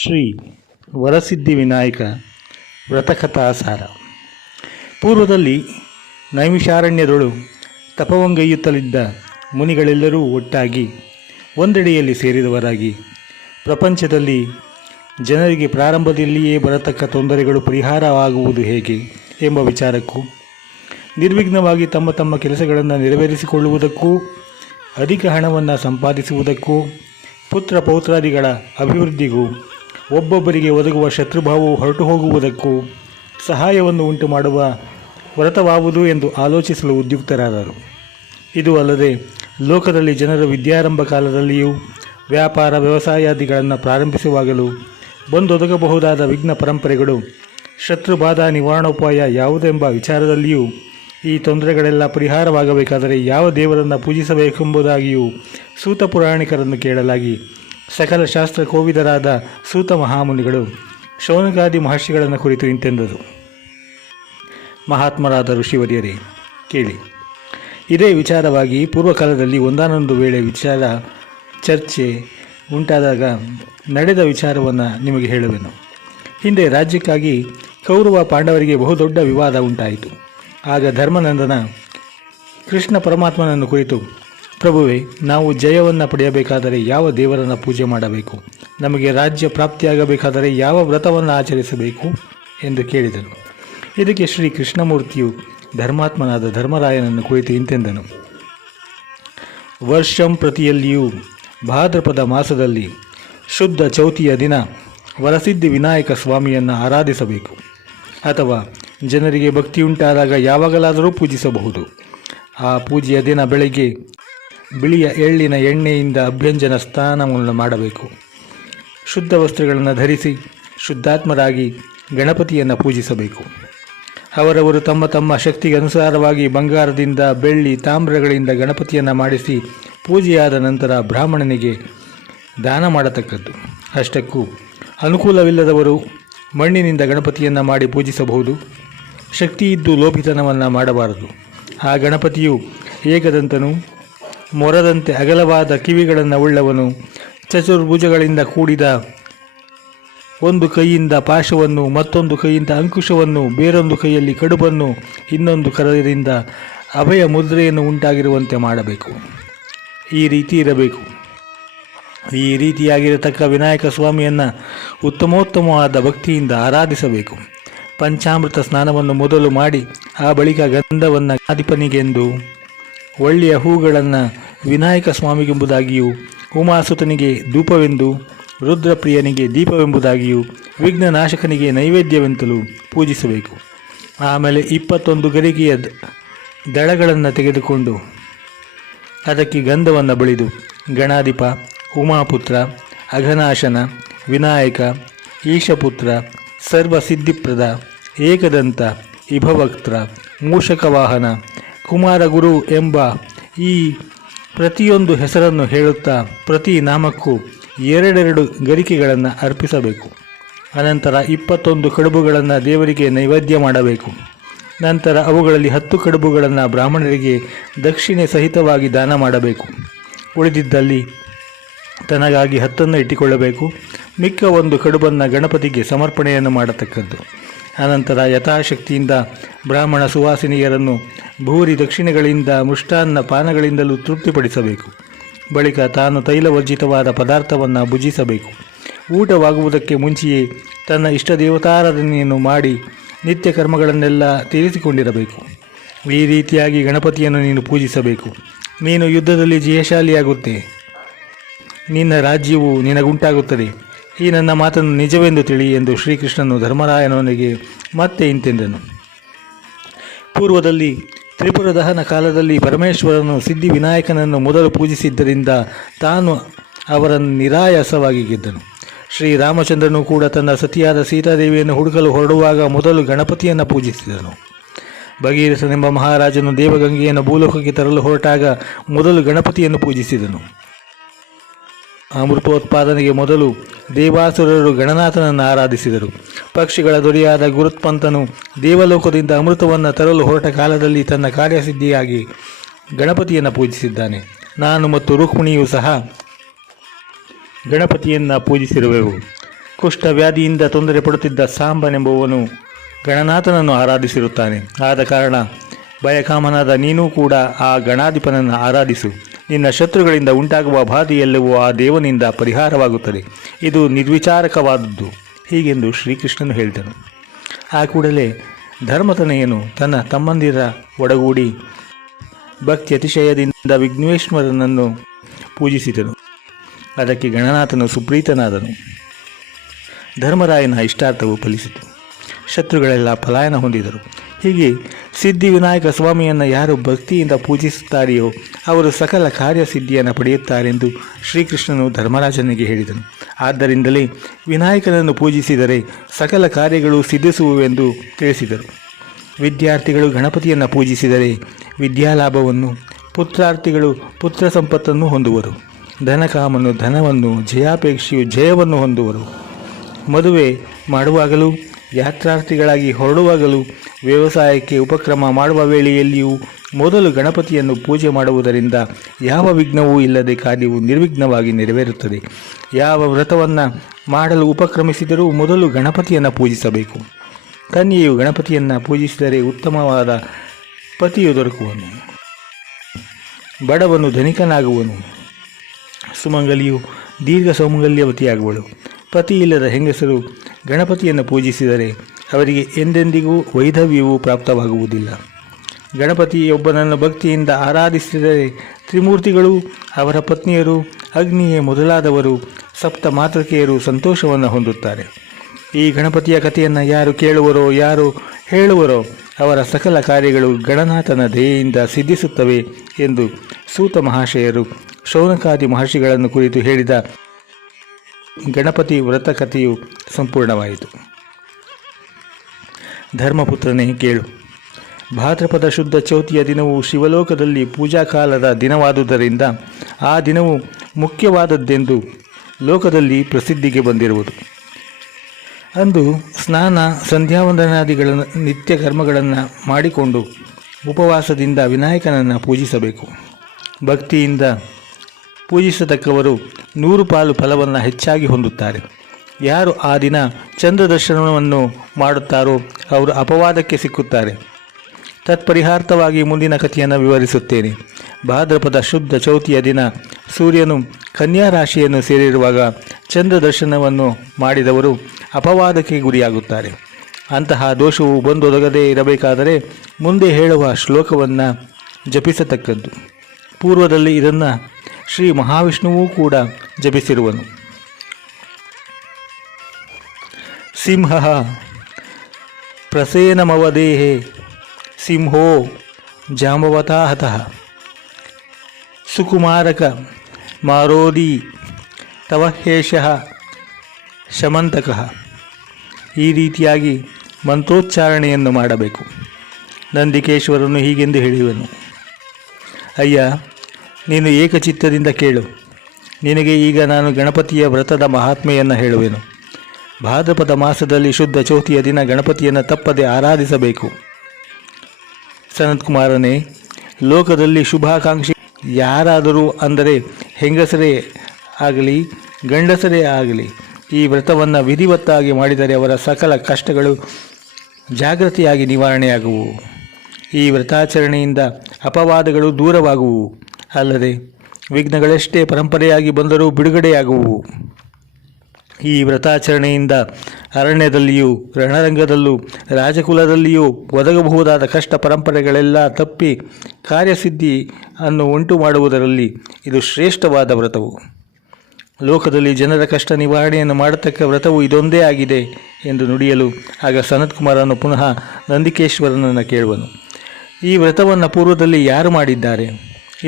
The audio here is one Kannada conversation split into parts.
ಶ್ರೀ ವರಸಿದ್ಧಿ ವಿನಾಯಕ ವ್ರತಕಥಾಸಾರ. ಪೂರ್ವದಲ್ಲಿ ನೈಮಿಷಾರಣ್ಯದೊಳು ತಪವಂಗೈಯುತ್ತಲಿದ್ದ ಮುನಿಗಳೆಲ್ಲರೂ ಒಟ್ಟಾಗಿ ಒಂದೆಡೆಯಲ್ಲಿ ಸೇರಿದವರಾಗಿ ಪ್ರಪಂಚದಲ್ಲಿ ಜನರಿಗೆ ಪ್ರಾರಂಭದಲ್ಲಿಯೇ ಬರತಕ್ಕ ತೊಂದರೆಗಳು ಪರಿಹಾರವಾಗುವುದು ಹೇಗೆ ಎಂಬ ವಿಚಾರಕ್ಕೂ, ನಿರ್ವಿಘ್ನವಾಗಿ ತಮ್ಮ ತಮ್ಮ ಕೆಲಸಗಳನ್ನು ನೆರವೇರಿಸಿಕೊಳ್ಳುವುದಕ್ಕೂ, ಅಧಿಕ ಹಣವನ್ನು ಸಂಪಾದಿಸುವುದಕ್ಕೂ, ಪುತ್ರ ಪೌತ್ರಾದಿಗಳ ಅಭಿವೃದ್ಧಿಗೂ, ಒಬ್ಬೊಬ್ಬರಿಗೆ ಒದಗುವ ಶತ್ರುಭಾವವು ಹೊರಟು ಹೋಗುವುದಕ್ಕೂ ಸಹಾಯವನ್ನು ಉಂಟು ಮಾಡುವ ವ್ರತವಾವುದು ಎಂದು ಆಲೋಚಿಸಲು ಉದ್ಯುಕ್ತರಾದರು. ಇದು ಅಲ್ಲದೆ ಲೋಕದಲ್ಲಿ ಜನರು ವಿದ್ಯಾರಂಭ ಕಾಲದಲ್ಲಿಯೂ ವ್ಯಾಪಾರ ವ್ಯವಸಾಯಾದಿಗಳನ್ನು ಪ್ರಾರಂಭಿಸುವಾಗಲೂ ಬಂದೊದಗಬಹುದಾದ ವಿಘ್ನ ಪರಂಪರೆಗಳು, ಶತ್ರುಬಾಧಾ ನಿವಾರಣೋಪಾಯ ಯಾವುದೆಂಬ ವಿಚಾರದಲ್ಲಿಯೂ ಈ ತೊಂದರೆಗಳೆಲ್ಲ ಪರಿಹಾರವಾಗಬೇಕಾದರೆ ಯಾವ ದೇವರನ್ನು ಪೂಜಿಸಬೇಕೆಂಬುದಾಗಿಯೂ ಸೂತ ಪುರಾಣಿಕರನ್ನು ಕೇಳಲಾಗಿ, ಸಕಲ ಶಾಸ್ತ್ರ ಕೋವಿದರಾದ ಸೂತ ಮಹಾಮುನಿಗಳು ಶೌನಕಾದಿ ಮಹರ್ಷಿಗಳನ್ನು ಕುರಿತು ಇಂತೆಂದರು. ಮಹಾತ್ಮರಾದ ಋಷಿವರ್ಯರೇ, ಕೇಳಿ. ಇದೇ ವಿಚಾರವಾಗಿ ಪೂರ್ವಕಾಲದಲ್ಲಿ ಒಂದಾನೊಂದು ವೇಳೆ ಚರ್ಚೆ ಉಂಟಾದಾಗ ನಡೆದ ವಿಚಾರವನ್ನು ನಿಮಗೆ ಹೇಳುವೆನು. ಹಿಂದೆ ರಾಜ್ಯಕ್ಕಾಗಿ ಕೌರವ ಪಾಂಡವರಿಗೆ ಬಹುದೊಡ್ಡ ವಿವಾದ ಉಂಟಾಯಿತು. ಆಗ ಧರ್ಮನಂದನ ಕೃಷ್ಣ ಪರಮಾತ್ಮನನ್ನು ಕುರಿತು, ಪ್ರಭುವೇ, ನಾವು ಜಯವನ್ನು ಪಡೆಯಬೇಕಾದರೆ ಯಾವ ದೇವರನ್ನು ಪೂಜೆ ಮಾಡಬೇಕು? ನಮಗೆ ರಾಜ್ಯ ಪ್ರಾಪ್ತಿಯಾಗಬೇಕಾದರೆ ಯಾವ ವ್ರತವನ್ನು ಆಚರಿಸಬೇಕು ಎಂದು ಕೇಳಿದನು. ಇದಕ್ಕೆ ಶ್ರೀ ಕೃಷ್ಣಮೂರ್ತಿಯು ಧರ್ಮಾತ್ಮನಾದ ಧರ್ಮರಾಯನನ್ನು ಕುರಿತು ಇಂತೆಂದನು. ವರ್ಷಂ ಪ್ರತಿಯಲ್ಲಿಯೂ ಭಾದ್ರಪದ ಮಾಸದಲ್ಲಿ ಶುದ್ಧ ಚೌತಿಯ ದಿನ ವರಸಿದ್ಧಿ ವಿನಾಯಕ ಸ್ವಾಮಿಯನ್ನು ಆರಾಧಿಸಬೇಕು. ಅಥವಾ ಜನರಿಗೆ ಭಕ್ತಿಯುಂಟಾದಾಗ ಯಾವಾಗಲಾದರೂ ಪೂಜಿಸಬಹುದು. ಆ ಪೂಜೆಯ ದಿನ ಬೆಳಗ್ಗೆ ಬಿಳಿಯ ಎಳ್ಳಿನ ಎಣ್ಣೆಯಿಂದ ಅಭ್ಯಂಜನ ಸ್ನಾನವನ್ನು ಮಾಡಬೇಕು. ಶುದ್ಧ ವಸ್ತ್ರಗಳನ್ನು ಧರಿಸಿ ಶುದ್ಧಾತ್ಮರಾಗಿ ಗಣಪತಿಯನ್ನು ಪೂಜಿಸಬೇಕು. ಅವರವರು ತಮ್ಮ ತಮ್ಮ ಶಕ್ತಿಗೆ ಅನುಸಾರವಾಗಿ ಬಂಗಾರದಿಂದ, ಬೆಳ್ಳಿ, ತಾಮ್ರಗಳಿಂದ ಗಣಪತಿಯನ್ನು ಮಾಡಿಸಿ ಪೂಜೆಯಾದ ನಂತರ ಬ್ರಾಹ್ಮಣನಿಗೆ ದಾನ ಮಾಡತಕ್ಕದ್ದು. ಅಷ್ಟಕ್ಕೂ ಅನುಕೂಲವಿಲ್ಲದವರು ಮಣ್ಣಿನಿಂದ ಗಣಪತಿಯನ್ನು ಮಾಡಿ ಪೂಜಿಸಬಹುದು. ಶಕ್ತಿಯಿದ್ದು ಲೋಭಿತನವನ್ನು ಮಾಡಬಾರದು. ಆ ಗಣಪತಿಯು ಏಕದಂತನು, ಮೊರದಂತೆ ಅಗಲವಾದ ಕಿವಿಗಳನ್ನು ಉಳ್ಳವನು, ಚತುರ್ಭುಜಗಳಿಂದ ಕೂಡಿದ, ಒಂದು ಕೈಯಿಂದ ಪಾಶವನ್ನು, ಮತ್ತೊಂದು ಕೈಯಿಂದ ಅಂಕುಶವನ್ನು, ಬೇರೊಂದು ಕೈಯಲ್ಲಿ ಕಡುಬನ್ನು, ಇನ್ನೊಂದು ಕರದಿಂದ ಅಭಯ ಮುದ್ರೆಯನ್ನು ಉಂಟಾಗಿರುವಂತೆ ಮಾಡಬೇಕು. ಈ ರೀತಿ ಇರಬೇಕು. ಈ ರೀತಿಯಾಗಿರತಕ್ಕ ವಿನಾಯಕ ಸ್ವಾಮಿಯನ್ನು ಉತ್ತಮೋತ್ತಮವಾದ ಭಕ್ತಿಯಿಂದ ಆರಾಧಿಸಬೇಕು. ಪಂಚಾಮೃತ ಸ್ನಾನವನ್ನು ಮೊದಲು ಮಾಡಿ ಆ ಬಳಿಕ ಗಂಧವನ್ನು ಗಣಾಧಿಪನಿಗೆಂದು, ಒಳ್ಳೆಯ ಹೂಗಳನ್ನು ವಿನಾಯಕ ಸ್ವಾಮಿಗೆಂಬುದಾಗಿಯೂ, ಉಮಾಸುತನಿಗೆ ಧೂಪವೆಂದು, ರುದ್ರಪ್ರಿಯನಿಗೆ ದೀಪವೆಂಬುದಾಗಿಯೂ, ವಿಘ್ನನಾಶಕನಿಗೆ ನೈವೇದ್ಯವೆಂತಲೂ ಪೂಜಿಸಬೇಕು. ಆಮೇಲೆ 21 ಗರಿಗೆಯ ದಳಗಳನ್ನು ತೆಗೆದುಕೊಂಡು ಅದಕ್ಕೆ ಗಂಧವನ್ನು ಬಳಿದು ಗಣಾಧಿಪ, ಉಮಾಪುತ್ರ, ಅಘನಾಶನ, ವಿನಾಯಕ, ಈಶಪುತ್ರ, ಸರ್ವಸಿದ್ಧಿಪ್ರದ, ಏಕದಂತ, ಇಭವಕ್ತ್ರ, ಮೂಷಕವಾಹನ, ಕುಮಾರಗುರು ಎಂಬ ಈ ಪ್ರತಿಯೊಂದು ಹೆಸರನ್ನು ಹೇಳುತ್ತಾ ಪ್ರತಿ ನಾಮಕ್ಕೂ 2 ಗರಿಕೆಗಳನ್ನು ಅರ್ಪಿಸಬೇಕು. ಅನಂತರ 21 ಕಡುಬುಗಳನ್ನು ದೇವರಿಗೆ ನೈವೇದ್ಯ ಮಾಡಬೇಕು. ನಂತರ ಅವುಗಳಲ್ಲಿ 10 ಕಡುಬುಗಳನ್ನು ಬ್ರಾಹ್ಮಣರಿಗೆ ದಕ್ಷಿಣೆ ಸಹಿತವಾಗಿ ದಾನ ಮಾಡಬೇಕು. ಉಳಿದಿದ್ದಲ್ಲಿ ತನಗಾಗಿ 10 ಇಟ್ಟುಕೊಳ್ಳಬೇಕು. ಮಿಕ್ಕ 1 ಕಡುಬನ್ನು ಗಣಪತಿಗೆ ಸಮರ್ಪಣೆಯನ್ನು ಮಾಡತಕ್ಕದ್ದು. ಅನಂತರ ಯಥಾಶಕ್ತಿಯಿಂದ ಬ್ರಾಹ್ಮಣ ಸುವಾಸಿನಿಯರನ್ನು ಭೂರಿ ದಕ್ಷಿಣೆಗಳಿಂದ, ಮೃಷ್ಟಾನ್ನ ಪಾನಗಳಿಂದಲೂ ತೃಪ್ತಿಪಡಿಸಬೇಕು. ಬಳಿಕ ತಾನು ತೈಲವರ್ಜಿತವಾದ ಪದಾರ್ಥವನ್ನು ಭುಜಿಸಬೇಕು. ಊಟವಾಗುವುದಕ್ಕೆ ಮುಂಚೆಯೇ ತನ್ನ ಇಷ್ಟ ದೇವತಾರಾಧನೆಯನ್ನು ಮಾಡಿ ನಿತ್ಯ ಕರ್ಮಗಳನ್ನೆಲ್ಲ ತೀರಿಸಿಕೊಂಡಿರಬೇಕು. ಈ ರೀತಿಯಾಗಿ ಗಣಪತಿಯನ್ನು ನೀನು ಪೂಜಿಸಬೇಕು. ನೀನು ಯುದ್ಧದಲ್ಲಿ ಜಯಶಾಲಿಯಾಗುತ್ತೆ. ನಿನ್ನ ರಾಜ್ಯವು ನಿನಗುಂಟಾಗುತ್ತದೆ. ಈ ನನ್ನ ಮಾತನ್ನು ನಿಜವೆಂದು ತಿಳಿ ಎಂದು ಶ್ರೀಕೃಷ್ಣನು ಧರ್ಮರಾಯನವನಿಗೆ ಮತ್ತೆ ಇಂತೆಂದನು. ಪೂರ್ವದಲ್ಲಿ ತ್ರಿಪುರ ದಹನ ಕಾಲದಲ್ಲಿ ಪರಮೇಶ್ವರನು ಸಿದ್ಧಿ ವಿನಾಯಕನನ್ನು ಮೊದಲು ಪೂಜಿಸಿದ್ದರಿಂದ ತಾನು ಅವರನ್ನು ನಿರಾಯಾಸವಾಗಿ ಗೆದ್ದನು. ಶ್ರೀರಾಮಚಂದ್ರನು ಕೂಡ ತನ್ನ ಸತಿಯಾದ ಸೀತಾದೇವಿಯನ್ನು ಹುಡುಕಲು ಹೊರಡುವಾಗ ಮೊದಲು ಗಣಪತಿಯನ್ನು ಪೂಜಿಸಿದನು. ಭಗೀರಥನೆಂಬ ಮಹಾರಾಜನು ದೇವಗಂಗೆಯನ್ನು ಭೂಲೋಕಕ್ಕೆ ತರಲು ಹೊರಟಾಗ ಮೊದಲು ಗಣಪತಿಯನ್ನು ಪೂಜಿಸಿದನು. ಅಮೃತೋತ್ಪಾದನೆಗೆ ಮೊದಲು ದೇವಾಸುರರು ಗಣನಾಥನನ್ನು ಆರಾಧಿಸಿದರು. ಪಕ್ಷಿಗಳ ದೊರೆಯಾದ ಗುರುತ್ಪಂತನು ದೇವಲೋಕದಿಂದ ಅಮೃತವನ್ನು ತರಲು ಹೊರಟ ಕಾಲದಲ್ಲಿ ತನ್ನ ಕಾರ್ಯಸಿದ್ಧಿಯಾಗಿ ಗಣಪತಿಯನ್ನು ಪೂಜಿಸಿದ್ದಾನೆ. ನಾನು ಮತ್ತು ರುಕ್ಮಿಣಿಯೂ ಸಹ ಗಣಪತಿಯನ್ನು ಪೂಜಿಸಿರುವೆವು. ಕುಷ್ಠವ್ಯಾಧಿಯಿಂದ ತೊಂದರೆ ಪಡುತ್ತಿದ್ದ ಸಾಂಬನೆಂಬುವನು ಗಣನಾಥನನ್ನು ಆರಾಧಿಸಿರುತ್ತಾನೆ. ಆದ ಕಾರಣ ಭಯಕಾಮನಾದ ನೀನೂ ಕೂಡ ಆ ಗಣಾಧಿಪನನ್ನು ಆರಾಧಿಸು. ನಿನ್ನ ಶತ್ರುಗಳಿಂದ ಉಂಟಾಗುವ ಬಾಧೆಯೆಲ್ಲವೂ ಆ ದೇವನಿಂದ ಪರಿಹಾರವಾಗುತ್ತದೆ. ಇದು ನಿರ್ವಿಚಾರಕವಾದದ್ದು. ಹೀಗೆಂದು ಶ್ರೀಕೃಷ್ಣನು ಹೇಳಿದನು. ಆ ಕೂಡಲೇ ಧರ್ಮತನಯನು ತನ್ನ ತಮ್ಮಂದಿರ ಒಡಗೂಡಿ ಭಕ್ತಿ ಅತಿಶಯದಿಂದ ವಿಘ್ನೇಶ್ವರನನ್ನು ಪೂಜಿಸಿದನು. ಅದಕ್ಕೆ ಗಣನಾಥನು ಸುಪ್ರೀತನಾದನು. ಧರ್ಮರಾಯನ ಇಷ್ಟಾರ್ಥವು ಫಲಿಸಿತು. ಶತ್ರುಗಳೆಲ್ಲ ಪಲಾಯನ ಹೊಂದಿದರು. ಹೀಗೆ ಸಿದ್ಧಿವಿನಾಯಕ ಸ್ವಾಮಿಯನ್ನು ಯಾರು ಭಕ್ತಿಯಿಂದ ಪೂಜಿಸುತ್ತಾರೆಯೋ ಅವರು ಸಕಲ ಕಾರ್ಯಸಿದ್ಧಿಯನ್ನು ಪಡೆಯುತ್ತಾರೆಂದು ಶ್ರೀಕೃಷ್ಣನು ಧರ್ಮರಾಜನಿಗೆ ಹೇಳಿದನು. ಆದ್ದರಿಂದಲೇ ವಿನಾಯಕನನ್ನು ಪೂಜಿಸಿದರೆ ಸಕಲ ಕಾರ್ಯಗಳು ಸಿದ್ಧಿಸುವುವೆಂದು ತಿಳಿಸಿದರು. ವಿದ್ಯಾರ್ಥಿಗಳು ಗಣಪತಿಯನ್ನು ಪೂಜಿಸಿದರೆ ವಿದ್ಯಾಲಾಭವನ್ನು, ಪುತ್ರಾರ್ಥಿಗಳು ಪುತ್ರ ಸಂಪತ್ತನ್ನು ಹೊಂದುವರು, ಧನಕಾಮನು ಧನವನ್ನು, ಜಯಾಪೇಕ್ಷೆಯು ಜಯವನ್ನು ಹೊಂದುವರು. ಮದುವೆ ಮಾಡುವಾಗಲೂ, ಯಾತ್ರಾರ್ಥಿಗಳಾಗಿ ಹೊರಡುವಾಗಲೂ, ವ್ಯವಸಾಯಕ್ಕೆ ಉಪಕ್ರಮ ಮಾಡುವ ವೇಳೆಯಲ್ಲಿಯೂ ಮೊದಲು ಗಣಪತಿಯನ್ನು ಪೂಜೆ ಮಾಡುವುದರಿಂದ ಯಾವ ವಿಘ್ನವೂ ಇಲ್ಲದೆ ಕಾರ್ಯವು ನಿರ್ವಿಘ್ನವಾಗಿ ನೆರವೇರುತ್ತದೆ. ಯಾವ ವ್ರತವನ್ನು ಮಾಡಲು ಉಪಕ್ರಮಿಸಿದರೂ ಮೊದಲು ಗಣಪತಿಯನ್ನು ಪೂಜಿಸಬೇಕು. ಕನ್ಯೆಯು ಗಣಪತಿಯನ್ನು ಪೂಜಿಸಿದರೆ ಉತ್ತಮವಾದ ಪತಿಯು ದೊರಕುವನು, ಬಡವನು ಧನಿಕನಾಗುವನು, ಸುಮಂಗಲಿಯು ದೀರ್ಘ ಸೌಮಂಗಲ್ಯವತಿಯಾಗುವಳು. ಪತಿ ಇಲ್ಲದ ಹೆಂಗಸರು ಗಣಪತಿಯನ್ನು ಪೂಜಿಸಿದರೆ ಅವರಿಗೆ ಎಂದೆಂದಿಗೂ ವೈಧವ್ಯವು ಪ್ರಾಪ್ತವಾಗುವುದಿಲ್ಲ. ಗಣಪತಿಯೊಬ್ಬನನ್ನು ಭಕ್ತಿಯಿಂದ ಆರಾಧಿಸಿದರೆ ತ್ರಿಮೂರ್ತಿಗಳು, ಅವರ ಪತ್ನಿಯರು, ಅಗ್ನಿಯೇ ಮೊದಲಾದವರು, ಸಪ್ತ ಮಾತೃಕೆಯರು ಸಂತೋಷವನ್ನು ಹೊಂದುತ್ತಾರೆ. ಈ ಗಣಪತಿಯ ಕಥೆಯನ್ನು ಯಾರು ಕೇಳುವರೋ, ಯಾರು ಹೇಳುವರೋ ಅವರ ಸಕಲ ಕಾರ್ಯಗಳು ಗಣನಾಥನ ದಯೆಯಿಂದ ಸಿದ್ಧಿಸುತ್ತವೆ ಎಂದು ಸೂತ ಮಹಾಶಯರು ಶೌನಕಾದಿ ಮಹರ್ಷಿಗಳನ್ನು ಕುರಿತು ಹೇಳಿದ ಗಣಪತಿ ವ್ರತ ಕಥೆಯು ಸಂಪೂರ್ಣವಾಯಿತು. ಧರ್ಮಪುತ್ರನೇ ಕೇಳು. ಭಾದ್ರಪದ ಶುದ್ಧ ಚೌತಿಯ ದಿನವು ಶಿವಲೋಕದಲ್ಲಿ ಪೂಜಾಕಾಲದ ದಿನವಾದುದರಿಂದ ಆ ದಿನವು ಮುಖ್ಯವಾದದ್ದೆಂದು ಲೋಕದಲ್ಲಿ ಪ್ರಸಿದ್ಧಿಗೆ ಬಂದಿರುವುದು. ಅಂದು ಸ್ನಾನ, ಸಂಧ್ಯಾವಂದನಾದಿಗಳ ನಿತ್ಯ ಕರ್ಮಗಳನ್ನು ಮಾಡಿಕೊಂಡು ಉಪವಾಸದಿಂದ ವಿನಾಯಕನನ್ನು ಪೂಜಿಸಬೇಕು. ಭಕ್ತಿಯಿಂದ ಪೂಜಿಸತಕ್ಕವರು 100 ಪಾಲು ಫಲವನ್ನು ಹೆಚ್ಚಾಗಿ ಹೊಂದುತ್ತಾರೆ. ಯಾರು ಆ ದಿನ ಚಂದ್ರದರ್ಶನವನ್ನು ಮಾಡುತ್ತಾರೋ ಅವರು ಅಪವಾದಕ್ಕೆ ಸಿಕ್ಕುತ್ತಾರೆ. ತತ್ಪರಿಹಾರ್ಥವಾಗಿ ಮುಂದಿನ ಕಥೆಯನ್ನು ವಿವರಿಸುತ್ತೇನೆ. ಭಾದ್ರಪದ ಶುದ್ಧ ಚೌತಿಯ ದಿನ ಸೂರ್ಯನು ಕನ್ಯಾ ರಾಶಿಯನ್ನು ಸೇರಿರುವಾಗ ಚಂದ್ರದರ್ಶನವನ್ನು ಮಾಡಿದವರು ಅಪವಾದಕ್ಕೆ ಗುರಿಯಾಗುತ್ತಾರೆ. ಅಂತಹ ದೋಷವು ಬಂದೊದಗದೇ ಇರಬೇಕಾದರೆ ಮುಂದೆ ಹೇಳುವ ಶ್ಲೋಕವನ್ನು ಜಪಿಸತಕ್ಕದ್ದು. ಪೂರ್ವದಲ್ಲಿ ಇದನ್ನು ಶ್ರೀ ಮಹಾವಿಷ್ಣುವೂ ಕೂಡ ಜಪಿಸಿರುವನು. ಸಿಂಹ ಪ್ರಸೇನಮವದೇಹೆ ಸಿಂಹೋ ಜಾಂಬವತಾಹತಃ ಸುಕುಮಾರಕ ಮಾರೋದಿ ತವಹೇಶಃ ಶಮಂತಕಃ. ಈ ರೀತಿಯಾಗಿ ಮಂತ್ರೋಚ್ಚಾರಣೆಯನ್ನು ಮಾಡಬೇಕು. ನಂದಿಕೇಶ್ವರನು ಹೀಗೆಂದು ಹೇಳಿದನು. ಅಯ್ಯ, ನೀನು ಏಕಚಿತ್ತದಿಂದ ಕೇಳು. ನಿನಗೆ ಈಗ ನಾನು ಗಣಪತಿಯ ವ್ರತದ ಮಹಾತ್ಮೆಯನ್ನು ಹೇಳುವೆನು. ಭಾದ್ರಪದ ಮಾಸದಲ್ಲಿ ಶುದ್ಧ ಚೌತಿಯ ದಿನ ಗಣಪತಿಯನ್ನು ತಪ್ಪದೆ ಆರಾಧಿಸಬೇಕು. ಸನತ್ಕುಮಾರನೇ, ಲೋಕದಲ್ಲಿ ಶುಭಾಕಾಂಕ್ಷಿ ಯಾರಾದರೂ ಅಂದರೆ ಹೆಂಗಸರೇ ಆಗಲಿ ಗಂಡಸರೇ ಆಗಲಿ ಈ ವ್ರತವನ್ನು ವಿಧಿವತ್ತಾಗಿ ಮಾಡಿದರೆ ಅವರ ಸಕಲ ಕಷ್ಟಗಳು ಜಾಗೃತಿಯಾಗಿ ನಿವಾರಣೆಯಾಗುವು. ಈ ವ್ರತಾಚರಣೆಯಿಂದ ಅಪವಾದಗಳು ದೂರವಾಗುವು. ಅಲ್ಲದೆ ವಿಘ್ನಗಳೆಷ್ಟೇ ಪರಂಪರೆಯಾಗಿ ಬಂದರೂ ಬಿಡುಗಡೆಯಾಗುವು. ಈ ವ್ರತಾಚರಣೆಯಿಂದ ಅರಣ್ಯದಲ್ಲಿಯೂ, ರಣರಂಗದಲ್ಲೂ, ರಾಜಕುಲದಲ್ಲಿಯೂ ಒದಗಬಹುದಾದ ಕಷ್ಟ ಪರಂಪರೆಗಳೆಲ್ಲ ತಪ್ಪಿ ಕಾರ್ಯಸಿದ್ಧಿ ಅನ್ನು ಉಂಟು ಮಾಡುವುದರಲ್ಲಿ ಇದು ಶ್ರೇಷ್ಠವಾದ ವ್ರತವು. ಲೋಕದಲ್ಲಿ ಜನರ ಕಷ್ಟ ನಿವಾರಣೆಯನ್ನು ಮಾಡತಕ್ಕ ವ್ರತವು ಇದೊಂದೇ ಆಗಿದೆ ಎಂದು ನುಡಿಯಲು ಆಗ ಸನತ್ಕುಮಾರನು ಪುನಃ ನಂದಿಕೇಶ್ವರನನ್ನು ಕೇಳುವನು. ಈ ವ್ರತವನ್ನು ಪೂರ್ವದಲ್ಲಿ ಯಾರು ಮಾಡಿದ್ದಾರೆ?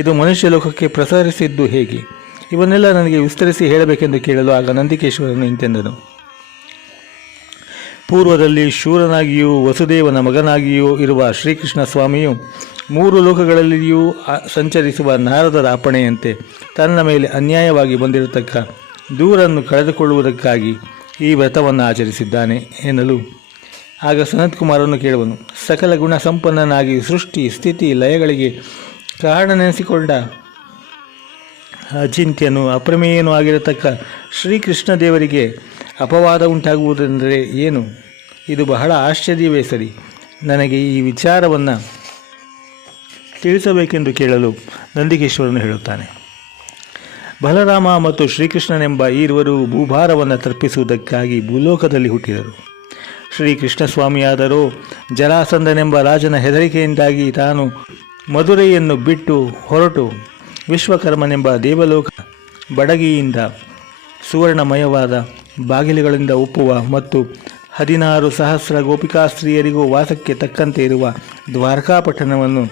ಇದು ಮನುಷ್ಯ ಲೋಕಕ್ಕೆ ಪ್ರಸರಿಸಿದ್ದು ಹೇಗೆ? ಇವನ್ನೆಲ್ಲ ನನಗೆ ವಿಸ್ತರಿಸಿ ಹೇಳಬೇಕೆಂದು ಕೇಳಲು ಆಗ ನಂದಿಕೇಶ್ವರನು ಇಂತೆಂದನು. ಪೂರ್ವದಲ್ಲಿ ಶೂರನಾಗಿಯೂ ವಸುದೇವನ ಮಗನಾಗಿಯೂ ಇರುವ ಶ್ರೀಕೃಷ್ಣ ಸ್ವಾಮಿಯು 3 ಲೋಕಗಳಲ್ಲಿಯೂ ಸಂಚರಿಸುವ ನಾರದರ ಅಪ್ಪಣೆಯಂತೆ ತನ್ನ ಮೇಲೆ ಅನ್ಯಾಯವಾಗಿ ಬಂದಿರತಕ್ಕ ದೂರನ್ನು ಕಳೆದುಕೊಳ್ಳುವುದಕ್ಕಾಗಿ ಈ ವ್ರತವನ್ನು ಆಚರಿಸಿದ್ದಾನೆ ಎನ್ನಲು ಆಗ ಸನತ್ಕುಮಾರನು ಕೇಳುವನು. ಸಕಲ ಗುಣ ಸಂಪನ್ನನಾಗಿ ಸೃಷ್ಟಿ ಸ್ಥಿತಿ ಲಯಗಳಿಗೆ ಕಾರಣನೆನಿಸಿಕೊಂಡ ಅಚಿಂತ್ಯನು ಅಪ್ರಮೇಯನೂ ಆಗಿರತಕ್ಕ ಶ್ರೀಕೃಷ್ಣ ದೇವರಿಗೆ ಅಪವಾದ ಉಂಟಾಗುವುದೆಂದರೆ ಏನು? ಇದು ಬಹಳ ಆಶ್ಚರ್ಯವೇ ಸರಿ. ನನಗೆ ಈ ವಿಚಾರವನ್ನು ತಿಳಿಸಬೇಕೆಂದು ಕೇಳಲು ನಂದಿಕೇಶ್ವರನು ಹೇಳುತ್ತಾನೆ. ಬಲರಾಮ ಮತ್ತು ಶ್ರೀಕೃಷ್ಣನೆಂಬ ಈರುವರು ಭೂಭಾರವನ್ನು ತಪ್ಪಿಸುವುದಕ್ಕಾಗಿ ಭೂಲೋಕದಲ್ಲಿ ಹುಟ್ಟಿದರು. ಶ್ರೀಕೃಷ್ಣಸ್ವಾಮಿಯಾದರೂ ಜರಾಸಂಧನೆಂಬ ರಾಜನ ಹೆದರಿಕೆಯಿಂದಾಗಿ ತಾನು ಮಧುರೆಯನ್ನು ಬಿಟ್ಟು ಹೊರಟು ವಿಶ್ವಕರ್ಮನೆಂಬ ದೇವಲೋಕ ಬಡಗಿಯಿಂದ ಸುವರ್ಣಮಯವಾದ ಬಾಗಿಲುಗಳಿಂದ ಒಪ್ಪುವ ಮತ್ತು 16,000 ಗೋಪಿಕಾಸ್ತ್ರೀಯರಿಗೂ ವಾಸಕ್ಕೆ ತಕ್ಕಂತೆ ಇರುವ ದ್ವಾರಕಾಪಟ್ಟಣವನ್ನು,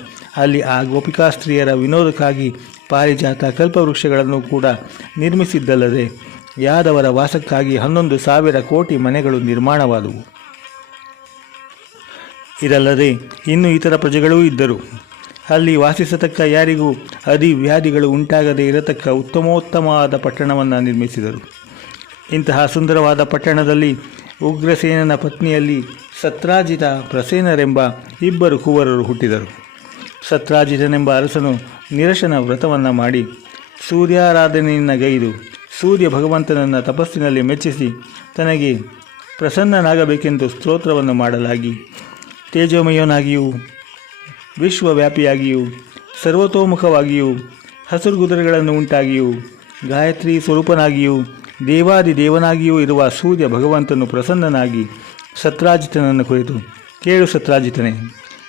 ಅಲ್ಲಿ ಆ ಗೋಪಿಕಾಸ್ತ್ರೀಯರ ವಿನೋದಕ್ಕಾಗಿ ಪಾರಿಜಾತ ಕಲ್ಪವೃಕ್ಷಗಳನ್ನು ಕೂಡ ನಿರ್ಮಿಸಿದ್ದಲ್ಲದೆ ಯಾದವರ ವಾಸಕ್ಕಾಗಿ 11,000 ಕೋಟಿ ಮನೆಗಳು ನಿರ್ಮಾಣವಾದವು. ಇದಲ್ಲದೆ ಇನ್ನು ಇತರ ಪ್ರಜೆಗಳೂ ಇದ್ದರು. ಅಲ್ಲಿ ವಾಸಿಸತಕ್ಕ ಯಾರಿಗೂ ವ್ಯಾಧಿಗಳು ಉಂಟಾಗದೇ ಇರತಕ್ಕ ಉತ್ತಮೋತ್ತಮವಾದ ಪಟ್ಟಣವನ್ನು ನಿರ್ಮಿಸಿದರು. ಇಂತಹ ಸುಂದರವಾದ ಪಟ್ಟಣದಲ್ಲಿ ಉಗ್ರಸೇನನ ಪತ್ನಿಯಲ್ಲಿ ಸತ್ರಾಜಿತ, ಪ್ರಸೇನರೆಂಬ 2 ಕುವರರು ಹುಟ್ಟಿದರು. ಸತ್ರಾಜಿತನೆಂಬ ಅರಸನು ನಿರಶನ ವ್ರತವನ್ನು ಮಾಡಿ ಸೂರ್ಯಾರಾಧನೆಯನ್ನು ಗೈದು ಸೂರ್ಯ ಭಗವಂತನನ್ನು ತಪಸ್ಸಿನಲ್ಲಿ ಮೆಚ್ಚಿಸಿ ತನಗೆ ಪ್ರಸನ್ನನಾಗಬೇಕೆಂದು ಸ್ತೋತ್ರವನ್ನು ಮಾಡಲಾಗಿ ತೇಜೋಮಯನಾಗಿಯೂ ವಿಶ್ವವ್ಯಾಪಿಯಾಗಿಯೂ ಸರ್ವತೋಮುಖವಾಗಿಯೂ ಹಸುರುಗುದುರೆಗಳನ್ನು ಉಂಟಾಗಿಯೂ ಗಾಯತ್ರಿ ಸ್ವರೂಪನಾಗಿಯೂ ದೇವಾದಿದೇವನಾಗಿಯೂ ಇರುವ ಸೂರ್ಯ ಭಗವಂತನು ಪ್ರಸನ್ನನಾಗಿ ಸತ್ರಾಜಿತನನ್ನು ಕುರಿತು, ಕೇಳು ಸತ್ರಾಜಿತನೇ,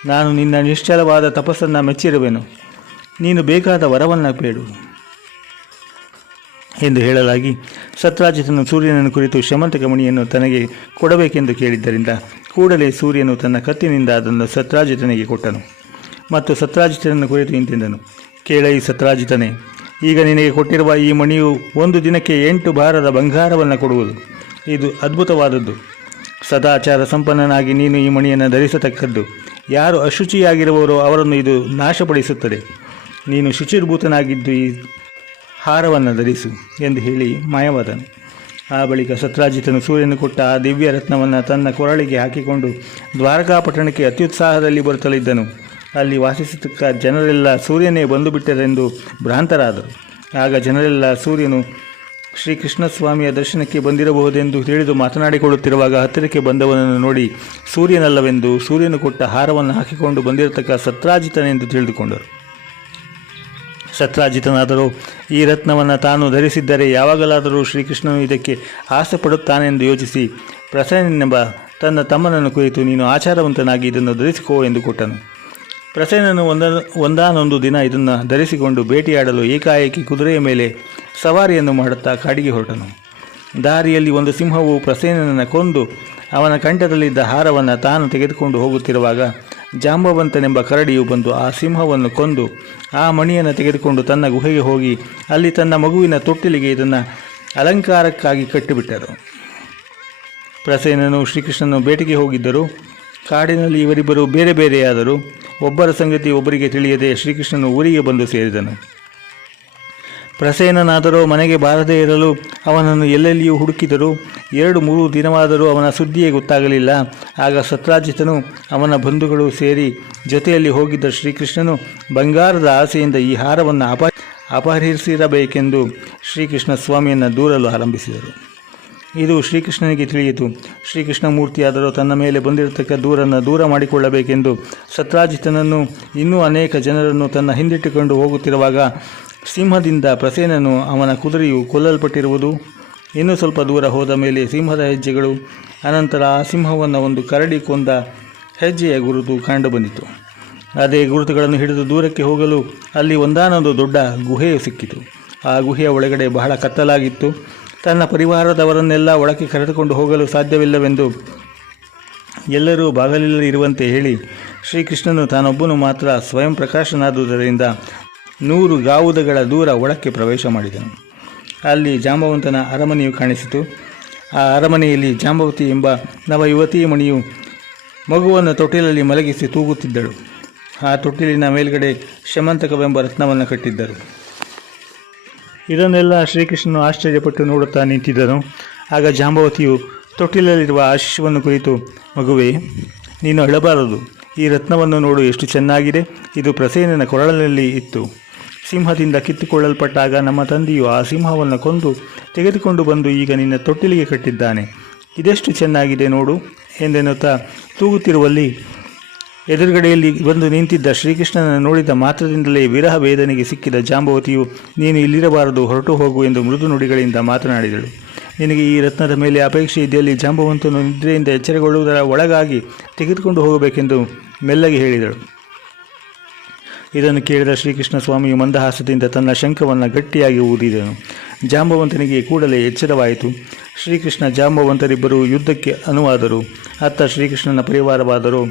ನಾನು ನಿನ್ನ ನಿಶ್ಚಲವಾದ ತಪಸ್ಸನ್ನು ಮೆಚ್ಚಿರುವೆನು. ನೀನು ಬೇಕಾದ ವರವನ್ನು ಬೇಡು ಎಂದು ಹೇಳಲಾಗಿ ಸತ್ರಾಜಿತನು ಸೂರ್ಯನನ್ನು ಕುರಿತು ಶಮಂತಕ ಮಣಿಯನ್ನು ತನಗೆ ಕೊಡಬೇಕೆಂದು ಕೇಳಿದ್ದರಿಂದ ಕೂಡಲೇ ಸೂರ್ಯನು ತನ್ನ ಕತ್ತಿನಿಂದ ಅದನ್ನು ಸತ್ರಾಜಿತನಿಗೆ ಕೊಟ್ಟನು ಮತ್ತು ಸತ್ರಾಜಿತನನ್ನು ಕುರಿತು ಇಂತೆಂದನು. ಕೇಳೈ ಸತ್ರಾಜಿತನೇ, ಈಗ ನಿನಗೆ ಕೊಟ್ಟಿರುವ ಈ ಮಣಿಯು 1 ದಿನಕ್ಕೆ 8 ಭಾರದ ಬಂಗಾರವನ್ನು ಕೊಡುವುದು. ಇದು ಅದ್ಭುತವಾದದ್ದು. ಸದಾಚಾರ ಸಂಪನ್ನನಾಗಿ ನೀನು ಈ ಮಣಿಯನ್ನು ಧರಿಸತಕ್ಕದ್ದು. ಯಾರು ಅಶುಚಿಯಾಗಿರುವವರೋ ಅವರನ್ನು ಇದು ನಾಶಪಡಿಸುತ್ತದೆ. ನೀನು ಶುಚಿರ್ಭೂತನಾಗಿದ್ದು ಈ ಹಾರವನ್ನು ಧರಿಸು ಎಂದು ಹೇಳಿ ಮಾಯವಾದನು. ಆ ಬಳಿಕ ಸತ್ರಾಜಿತನು ಸೂರ್ಯನು ಕೊಟ್ಟ ಆ ದಿವ್ಯ ರತ್ನವನ್ನು ತನ್ನ ಕೊರಳಿಗೆ ಹಾಕಿಕೊಂಡು ದ್ವಾರಕಾಪಟ್ಟಣಕ್ಕೆ ಅತ್ಯುತ್ಸಾಹದಲ್ಲಿ ಬರುತ್ತಲಿದ್ದನು. ಅಲ್ಲಿ ವಾಸಿಸತಕ್ಕ ಜನರೆಲ್ಲ ಸೂರ್ಯನೇ ಬಂದು ಬಿಟ್ಟರೆಂದು ಭ್ರಾಂತರಾದರು. ಆಗ ಜನರೆಲ್ಲ ಸೂರ್ಯನು ಶ್ರೀಕೃಷ್ಣಸ್ವಾಮಿಯ ದರ್ಶನಕ್ಕೆ ಬಂದಿರಬಹುದೆಂದು ತಿಳಿದು ಮಾತನಾಡಿಕೊಳ್ಳುತ್ತಿರುವಾಗ ಹತ್ತಿರಕ್ಕೆ ಬಂದವನನ್ನು ನೋಡಿ ಸೂರ್ಯನಲ್ಲವೆಂದು, ಸೂರ್ಯನು ಕೊಟ್ಟ ಹಾರವನ್ನು ಹಾಕಿಕೊಂಡು ಬಂದಿರತಕ್ಕ ಸತ್ರಾಜಿತನೆಂದು ತಿಳಿದುಕೊಂಡರು. ಸತ್ರಾಜಿತನಾದರೂ ಈ ರತ್ನವನ್ನು ತಾನು ಧರಿಸಿದ್ದರೆ ಯಾವಾಗಲಾದರೂ ಶ್ರೀಕೃಷ್ಣನು ಇದಕ್ಕೆ ಆಸೆ ಪಡುತ್ತಾನೆಂದು ಯೋಚಿಸಿ ಪ್ರಸೇನನೆಂಬ ತನ್ನ ತಮ್ಮನನ್ನು ಕುರಿತು, ನೀನು ಆಚಾರವಂತನಾಗಿ ಇದನ್ನು ಧರಿಸಿಕೋ ಎಂದು ಕೊಟ್ಟನು. ಪ್ರಸೇನನು ಒಂದಾನೊಂದು ದಿನ ಇದನ್ನು ಧರಿಸಿಕೊಂಡು ಬೇಟೆಯಾಡಲು ಏಕಾಏಕಿ ಕುದುರೆಯ ಮೇಲೆ ಸವಾರಿಯನ್ನು ಮಾಡುತ್ತಾ ಕಾಡಿಗೆ ಹೊರಟನು. ದಾರಿಯಲ್ಲಿ ಒಂದು ಸಿಂಹವು ಪ್ರಸೇನನನ್ನು ಕೊಂದು ಅವನ ಕಂಠದಲ್ಲಿದ್ದ ಹಾರವನ್ನು ತಾನು ತೆಗೆದುಕೊಂಡು ಹೋಗುತ್ತಿರುವಾಗ ಜಾಂಬವಂತನೆಂಬ ಕರಡಿಯು ಬಂದು ಆ ಸಿಂಹವನ್ನು ಕೊಂದು ಆ ಮಣಿಯನ್ನು ತೆಗೆದುಕೊಂಡು ತನ್ನ ಗುಹೆಗೆ ಹೋಗಿ ಅಲ್ಲಿ ತನ್ನ ಮಗುವಿನ ತೊಟ್ಟಿಲಿಗೆ ಇದನ್ನು ಅಲಂಕಾರಕ್ಕಾಗಿ ಕಟ್ಟಿಬಿಟ್ಟರು. ಪ್ರಸೇನನು ಶ್ರೀಕೃಷ್ಣನು ಬೇಟೆಗೆ ಹೋಗಿದ್ದರು. ಕಾಡಿನಲ್ಲಿ ಇವರಿಬ್ಬರು ಬೇರೆ ಬೇರೆಯಾದರು. ಒಬ್ಬರ ಸಂಗತಿ ಒಬ್ಬರಿಗೆ ತಿಳಿಯದೆ ಶ್ರೀಕೃಷ್ಣನು ಊರಿಗೆ ಬಂದು ಸೇರಿದನು. ಪ್ರಸೇನನಾದರೂ ಮನೆಗೆ ಬಾರದೇ ಇರಲು ಅವನನ್ನು ಎಲ್ಲೆಲ್ಲಿಯೂ ಹುಡುಕಿದರು. 2-3 ದಿನವಾದರೂ ಅವನ ಸುದ್ದಿಯೇ ಗೊತ್ತಾಗಲಿಲ್ಲ. ಆಗ ಸತ್ರಾಜಿತನು ಅವನ ಬಂಧುಗಳು ಸೇರಿ ಜೊತೆಯಲ್ಲಿ ಹೋಗಿದ್ದ ಶ್ರೀಕೃಷ್ಣನು ಬಂಗಾರದ ಆಸೆಯಿಂದ ಈ ಹಾರವನ್ನು ಅಪಹರಿಸಿರಬೇಕೆಂದು ಶ್ರೀಕೃಷ್ಣ ಸ್ವಾಮಿಯನ್ನು ದೂರಲು ಆರಂಭಿಸಿದರು. ಇದು ಶ್ರೀಕೃಷ್ಣನಿಗೆ ತಿಳಿಯಿತು. ಶ್ರೀಕೃಷ್ಣ ಮೂರ್ತಿಯಾದರೂ ತನ್ನ ಮೇಲೆ ಬಂದಿರತಕ್ಕ ದೂರ ಮಾಡಿಕೊಳ್ಳಬೇಕೆಂದು ಸತ್ರಾಜಿತನನ್ನು ಇನ್ನೂ ಅನೇಕ ಜನರನ್ನು ತನ್ನ ಹಿಂದಿಟ್ಟುಕೊಂಡು ಹೋಗುತ್ತಿರುವಾಗ ಸಿಂಹದಿಂದ ಪ್ರಸೇನನು, ಅವನ ಕುದುರೆಯು ಕೊಲ್ಲಲ್ಪಟ್ಟಿರುವುದು, ಇನ್ನೂ ಸ್ವಲ್ಪ ದೂರ ಹೋದ ಮೇಲೆ ಸಿಂಹದ ಹೆಜ್ಜೆಗಳು, ಅನಂತರ ಆ ಸಿಂಹವನ್ನು ಒಂದು ಕರಡಿ ಕೊಂದ ಹೆಜ್ಜೆಯ ಗುರುತು ಕಂಡುಬಂದಿತು. ಅದೇ ಗುರುತುಗಳನ್ನು ಹಿಡಿದು ದೂರಕ್ಕೆ ಹೋಗಲು ಅಲ್ಲಿ ಒಂದಾನೊಂದು ದೊಡ್ಡ ಗುಹೆಯು ಸಿಕ್ಕಿತು. ಆ ಗುಹೆಯ ಒಳಗಡೆ ಬಹಳ ಕತ್ತಲಾಗಿತ್ತು. ತನ್ನ ಪರಿವಾರದವರನ್ನೆಲ್ಲ ಒಳಕ್ಕೆ ಕರೆದುಕೊಂಡು ಹೋಗಲು ಸಾಧ್ಯವಿಲ್ಲವೆಂದು ಎಲ್ಲರೂ ಬಾಗಿಲಲ್ಲಿ ಇರುವಂತೆ ಹೇಳಿ ಶ್ರೀಕೃಷ್ಣನು ತಾನೊಬ್ಬನು ಮಾತ್ರ ಸ್ವಯಂ ಪ್ರಕಾಶನಾದುದರಿಂದ 100 ಗಾವುದಗಳ ದೂರ ಒಳಕ್ಕೆ ಪ್ರವೇಶ ಮಾಡಿದನು. ಅಲ್ಲಿ ಜಾಂಬವಂತನ ಅರಮನೆಯು ಕಾಣಿಸಿತು. ಆ ಅರಮನೆಯಲ್ಲಿ ಜಾಂಬವತಿ ಎಂಬ ನವಯುವತಿ ಮಣಿಯು ಮಗುವನ್ನು ತೊಟ್ಟಿಲಲ್ಲಿ ಮಲಗಿಸಿ ತೂಗುತ್ತಿದ್ದಳು. ಆ ತೊಟ್ಟಿಲಿನ ಮೇಲ್ಗಡೆ ಶಮಂತಕವೆಂಬ ರತ್ನವನ್ನು ಕಟ್ಟಿದ್ದರು. ಇದನ್ನೆಲ್ಲ ಶ್ರೀಕೃಷ್ಣನು ಆಶ್ಚರ್ಯಪಟ್ಟು ನೋಡುತ್ತಾ ನಿಂತಿದ್ದನು. ಆಗ ಜಾಂಬವತಿಯು ತೊಟ್ಟಿಲಲ್ಲಿರುವ ಆ ಶಿಶುವನ್ನು ಕುರಿತು, ಮಗುವೇ, ನೀನು ಅಳಬಾರದು. ಈ ರತ್ನವನ್ನು ನೋಡು, ಎಷ್ಟು ಚೆನ್ನಾಗಿದೆ. ಇದು ಪ್ರಸೇನನ ಕೊರಳಿನಲ್ಲಿ ಇತ್ತು. ಸಿಂಹದಿಂದ ಕಿತ್ತುಕೊಳ್ಳಲ್ಪಟ್ಟಾಗ ನಮ್ಮ ತಂದೆಯು ಆ ಸಿಂಹವನ್ನು ಕೊಂದು ತೆಗೆದುಕೊಂಡು ಬಂದು ಈಗ ನಿನ್ನ ತೊಟ್ಟಿಲಿಗೆ ಕಟ್ಟಿದ್ದಾನೆ. ಇದೆಷ್ಟು ಚೆನ್ನಾಗಿದೆ ನೋಡು ಎಂದೆನ್ನುತ್ತಾ ತೂಗುತ್ತಿರುವಲ್ಲಿ ಎದುರುಗಡೆಯಲ್ಲಿ ಬಂದು ನಿಂತಿದ್ದ ಶ್ರೀಕೃಷ್ಣನನ್ನು ನೋಡಿದ ಮಾತ್ರದಿಂದಲೇ ವಿರಹ ವೇದನೆಗೆ ಸಿಕ್ಕಿದ ಜಾಂಬವತಿಯು, ನೀನು ಇಲ್ಲಿರಬಾರದು, ಹೊರಟು ಹೋಗು ಎಂದು ಮೃದು ನುಡಿಗಳಿಂದ ಮಾತನಾಡಿದಳು. ನಿನಗೆ ಈ ರತ್ನದ ಮೇಲೆ ಅಪೇಕ್ಷೆ ಇದೆಯಲ್ಲಿ ಜಾಂಬವಂತನು ನಿದ್ರೆಯಿಂದ ಎಚ್ಚರಗೊಳ್ಳುವುದರ ಒಳಗಾಗಿ ತೆಗೆದುಕೊಂಡು ಹೋಗಬೇಕೆಂದು ಮೆಲ್ಲಗೆ ಹೇಳಿದಳು. ಇದನ್ನು ಕೇಳಿದ ಶ್ರೀಕೃಷ್ಣ ಸ್ವಾಮಿಯು ಮಂದಹಾಸದಿಂದ ತನ್ನ ಶಂಖವನ್ನು ಗಟ್ಟಿಯಾಗಿ ಊದಿದನು. ಜಾಂಬವಂತನಿಗೆ ಕೂಡಲೇ ಎಚ್ಚರವಾಯಿತು. ಶ್ರೀಕೃಷ್ಣ ಜಾಂಬವಂತರಿಬ್ಬರು ಯುದ್ಧಕ್ಕೆ ಅನುವಾದರು. ಅತ್ತ ಶ್ರೀಕೃಷ್ಣನ ಪರಿವಾರವಾದರು.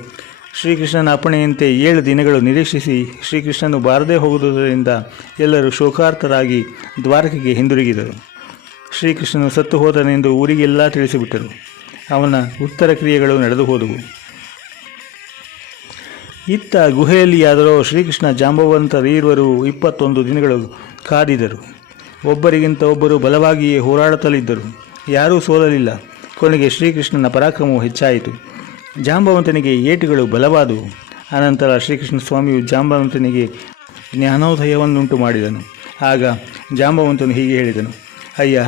ಶ್ರೀಕೃಷ್ಣನ ಅಪ್ಪಣೆಯಂತೆ 7 ದಿನಗಳು ನಿರೀಕ್ಷಿಸಿ ಶ್ರೀಕೃಷ್ಣನು ಬಾರದೇ ಹೋಗುವುದರಿಂದ ಎಲ್ಲರೂ ಶೋಕಾರ್ತರಾಗಿ ದ್ವಾರಕೆಗೆ ಹಿಂದಿರುಗಿದರು. ಶ್ರೀಕೃಷ್ಣನು ಸತ್ತು ಹೋದನೆಂದು ಊರಿಗೆಲ್ಲ ತಿಳಿಸಿಬಿಟ್ಟರು. ಅವನ ಉತ್ತರ ಕ್ರಿಯೆಗಳು ನಡೆದು ಹೋದವು. ಇತ್ತ ಗುಹೆಯಲ್ಲಿಯಾದರೋ ಶ್ರೀಕೃಷ್ಣ ಜಾಂಬವಂತರೀರ್ವರು 21 ದಿನಗಳು ಕಾದಿದರು. ಒಬ್ಬರಿಗಿಂತ ಒಬ್ಬರು ಬಲವಾಗಿಯೇ ಹೋರಾಡುತ್ತಲಿದ್ದರು. ಯಾರೂ ಸೋಲಲಿಲ್ಲ. ಕೊನೆಗೆ ಶ್ರೀಕೃಷ್ಣನ ಪರಾಕ್ರಮವು ಹೆಚ್ಚಾಯಿತು. ಜಾಂಬವಂತನಿಗೆ ಏಟುಗಳು ಬಲವಾದವು. ಅನಂತರ ಶ್ರೀಕೃಷ್ಣ ಸ್ವಾಮಿಯು ಜಾಂಬವಂತನಿಗೆ ಜ್ಞಾನೋದಯವನ್ನುಂಟು ಮಾಡಿದನು. ಆಗ ಜಾಂಬವಂತನು ಹೀಗೆ ಹೇಳಿದನು, ಅಯ್ಯ,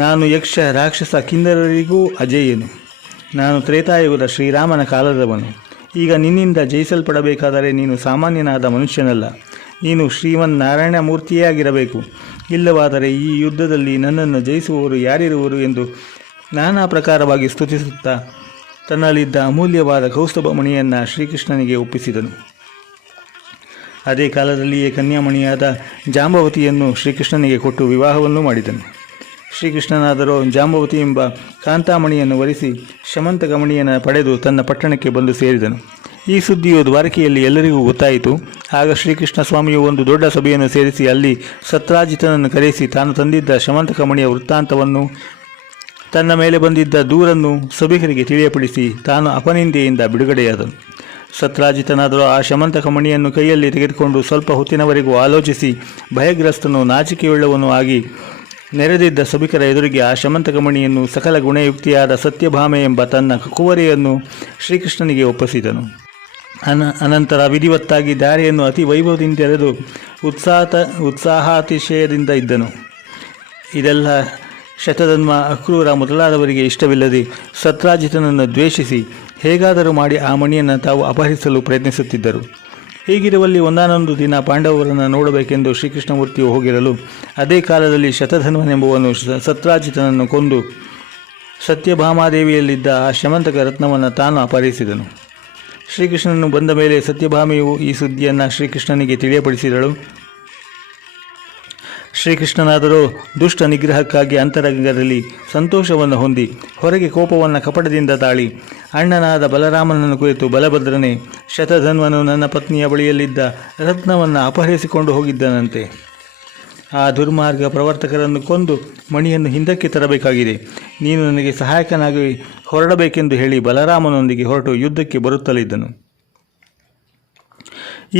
ನಾನು ಯಕ್ಷ ರಾಕ್ಷಸ ಕಿನ್ನರರಿಗೂ ಅಜೇಯನು. ನಾನು ತ್ರೇತಾಯುಗದ ಶ್ರೀರಾಮನ ಕಾಲದವನು. ಈಗ ನಿನ್ನಿಂದ ಜಯಿಸಲ್ಪಡಬೇಕಾದರೆ ನೀನು ಸಾಮಾನ್ಯನಾದ ಮನುಷ್ಯನಲ್ಲ. ನೀನು ಶ್ರೀಮನ್ನಾರಾಯಣ ಮೂರ್ತಿಯೇ ಆಗಿರಬೇಕು. ಇಲ್ಲವಾದರೆ ಈ ಯುದ್ಧದಲ್ಲಿ ನನ್ನನ್ನು ಜಯಿಸುವವರು ಯಾರಿರುವರು ಎಂದು ನಾನಾ ಪ್ರಕಾರವಾಗಿ ಸ್ತುತಿಸುತ್ತಾ ತನ್ನಲ್ಲಿದ್ದ ಅಮೂಲ್ಯವಾದ ಕೌಸ್ತುಭಮಣಿಯನ್ನು ಶ್ರೀಕೃಷ್ಣನಿಗೆ ಒಪ್ಪಿಸಿದನು. ಅದೇ ಕಾಲದಲ್ಲಿಯೇ ಕನ್ಯಾಮಣಿಯಾದ ಜಾಂಬವತಿಯನ್ನು ಶ್ರೀಕೃಷ್ಣನಿಗೆ ಕೊಟ್ಟು ವಿವಾಹವನ್ನು ಮಾಡಿದನು. ಶ್ರೀಕೃಷ್ಣನಾದರೋ ಜಾಂಬವತಿ ಎಂಬ ಕಾಂತಾಮಣಿಯನ್ನು ವರಿಸಿ ಶಮಂತಕಮಣಿಯನ್ನು ಪಡೆದು ತನ್ನ ಪಟ್ಟಣಕ್ಕೆ ಬಂದು ಸೇರಿದನು. ಈ ಸುದ್ದಿಯು ದ್ವಾರಕೆಯಲ್ಲಿ ಎಲ್ಲರಿಗೂ ಗೊತ್ತಾಯಿತು. ಆಗ ಶ್ರೀಕೃಷ್ಣ ಸ್ವಾಮಿಯು ಒಂದು ದೊಡ್ಡ ಸಭೆಯನ್ನು ಸೇರಿಸಿ ಅಲ್ಲಿ ಸತ್ರಾಜಿತನನ್ನು ಕರೆಸಿ ತಾನು ತಂದಿದ್ದ ಶಮಂತಕಮಣಿಯ ವೃತ್ತಾಂತವನ್ನು, ತನ್ನ ಮೇಲೆ ಬಂದಿದ್ದ ದೂರನ್ನು ಸಭಿಕರಿಗೆ ತಿಳಿಯಪಡಿಸಿ ತಾನು ಅಪನಿಂದೆಯಿಂದ ಬಿಡುಗಡೆಯಾದನು. ಸತ್ರಾಜಿತನಾದರೂ ಆ ಶಮಂತಕಮಣಿಯನ್ನು ಕೈಯಲ್ಲಿ ತೆಗೆದುಕೊಂಡು ಸ್ವಲ್ಪ ಹೊತ್ತಿನವರೆಗೂ ಆಲೋಚಿಸಿ ಭಯಗ್ರಸ್ತನು ನಾಚಿಕೆಯುಳ್ಳವನು ಆಗಿ ನೆರೆದಿದ್ದ ಸಭಿಕರ ಎದುರಿಗೆ ಆ ಶಮಂತಕಮಣಿಯನ್ನು ಸಕಲ ಗುಣಯುಕ್ತಿಯಾದ ಸತ್ಯಭಾಮೆ ಎಂಬ ತನ್ನ ಕುವರಿಯನ್ನು ಶ್ರೀಕೃಷ್ಣನಿಗೆ ಒಪ್ಪಿಸಿದನು. ಅನಂತರ ವಿಧಿವತ್ತಾಗಿ ದಾರಿಯನ್ನು ಅತಿ ವೈಭವದಿಂದೆರೆದು ಉತ್ಸಾಹಾತಿಶಯದಿಂದ ಇದ್ದನು. ಇದೆಲ್ಲ ಶತಧನ್ವ, ಅಕ್ರೂರ ಮೊದಲಾದವರಿಗೆ ಇಷ್ಟವಿಲ್ಲದೆ ಸತ್ರಾಜಿತನನ್ನು ದ್ವೇಷಿಸಿ ಹೇಗಾದರೂ ಮಾಡಿ ಆ ಮಣಿಯನ್ನು ತಾವು ಅಪಹರಿಸಲು ಪ್ರಯತ್ನಿಸುತ್ತಿದ್ದರು. ಹೀಗಿರುವಲ್ಲಿ ಒಂದಾನೊಂದು ದಿನ ಪಾಂಡವರನ್ನು ನೋಡಬೇಕೆಂದು ಶ್ರೀಕೃಷ್ಣಮೂರ್ತಿಯು ಹೋಗಿರಲು ಅದೇ ಕಾಲದಲ್ಲಿ ಶತಧನ್ವನೆಂಬುವನು ಸತ್ರಾಜಿತನನ್ನು ಕೊಂದು ಸತ್ಯಭಾಮಾದೇವಿಯಲ್ಲಿದ್ದ ಆ ಶಮಂತಕ ರತ್ನವನ್ನು ತಾನು ಅಪಹರಿಸಿದನು. ಶ್ರೀಕೃಷ್ಣನು ಬಂದ ಮೇಲೆ ಸತ್ಯಭಾಮೆಯು ಈ ಸುದ್ದಿಯನ್ನು ಶ್ರೀಕೃಷ್ಣನಿಗೆ ತಿಳಿಯಪಡಿಸಿದಳು. ಶ್ರೀಕೃಷ್ಣನಾದರೂ ದುಷ್ಟ ನಿಗ್ರಹಕ್ಕಾಗಿ ಅಂತರಂಗದಲ್ಲಿ ಸಂತೋಷವನ್ನು ಹೊಂದಿ ಹೊರಗೆ ಕೋಪವನ್ನು ಕಪಟದಿಂದ ತಾಳಿ ಅಣ್ಣನಾದ ಬಲರಾಮನನ್ನು ಕುರಿತು, ಬಲಭದ್ರನೇ, ಶತಧನ್ವನು ನನ್ನ ಪತ್ನಿಯ ಬಳಿಯಲ್ಲಿದ್ದ ರತ್ನವನ್ನು ಅಪಹರಿಸಿಕೊಂಡು ಹೋಗಿದ್ದನಂತೆ. ಆ ದುರ್ಮಾರ್ಗ ಪ್ರವರ್ತಕರನ್ನು ಕೊಂದು ಮಣಿಯನ್ನು ಹಿಂದಕ್ಕೆ ತರಬೇಕಾಗಿದೆ. ನೀನು ನನಗೆ ಸಹಾಯಕನಾಗಿ ಹೊರಡಬೇಕೆಂದು ಹೇಳಿ ಬಲರಾಮನೊಂದಿಗೆ ಹೊರಟು ಯುದ್ಧಕ್ಕೆ ಬರುತ್ತಲಿದ್ದನು.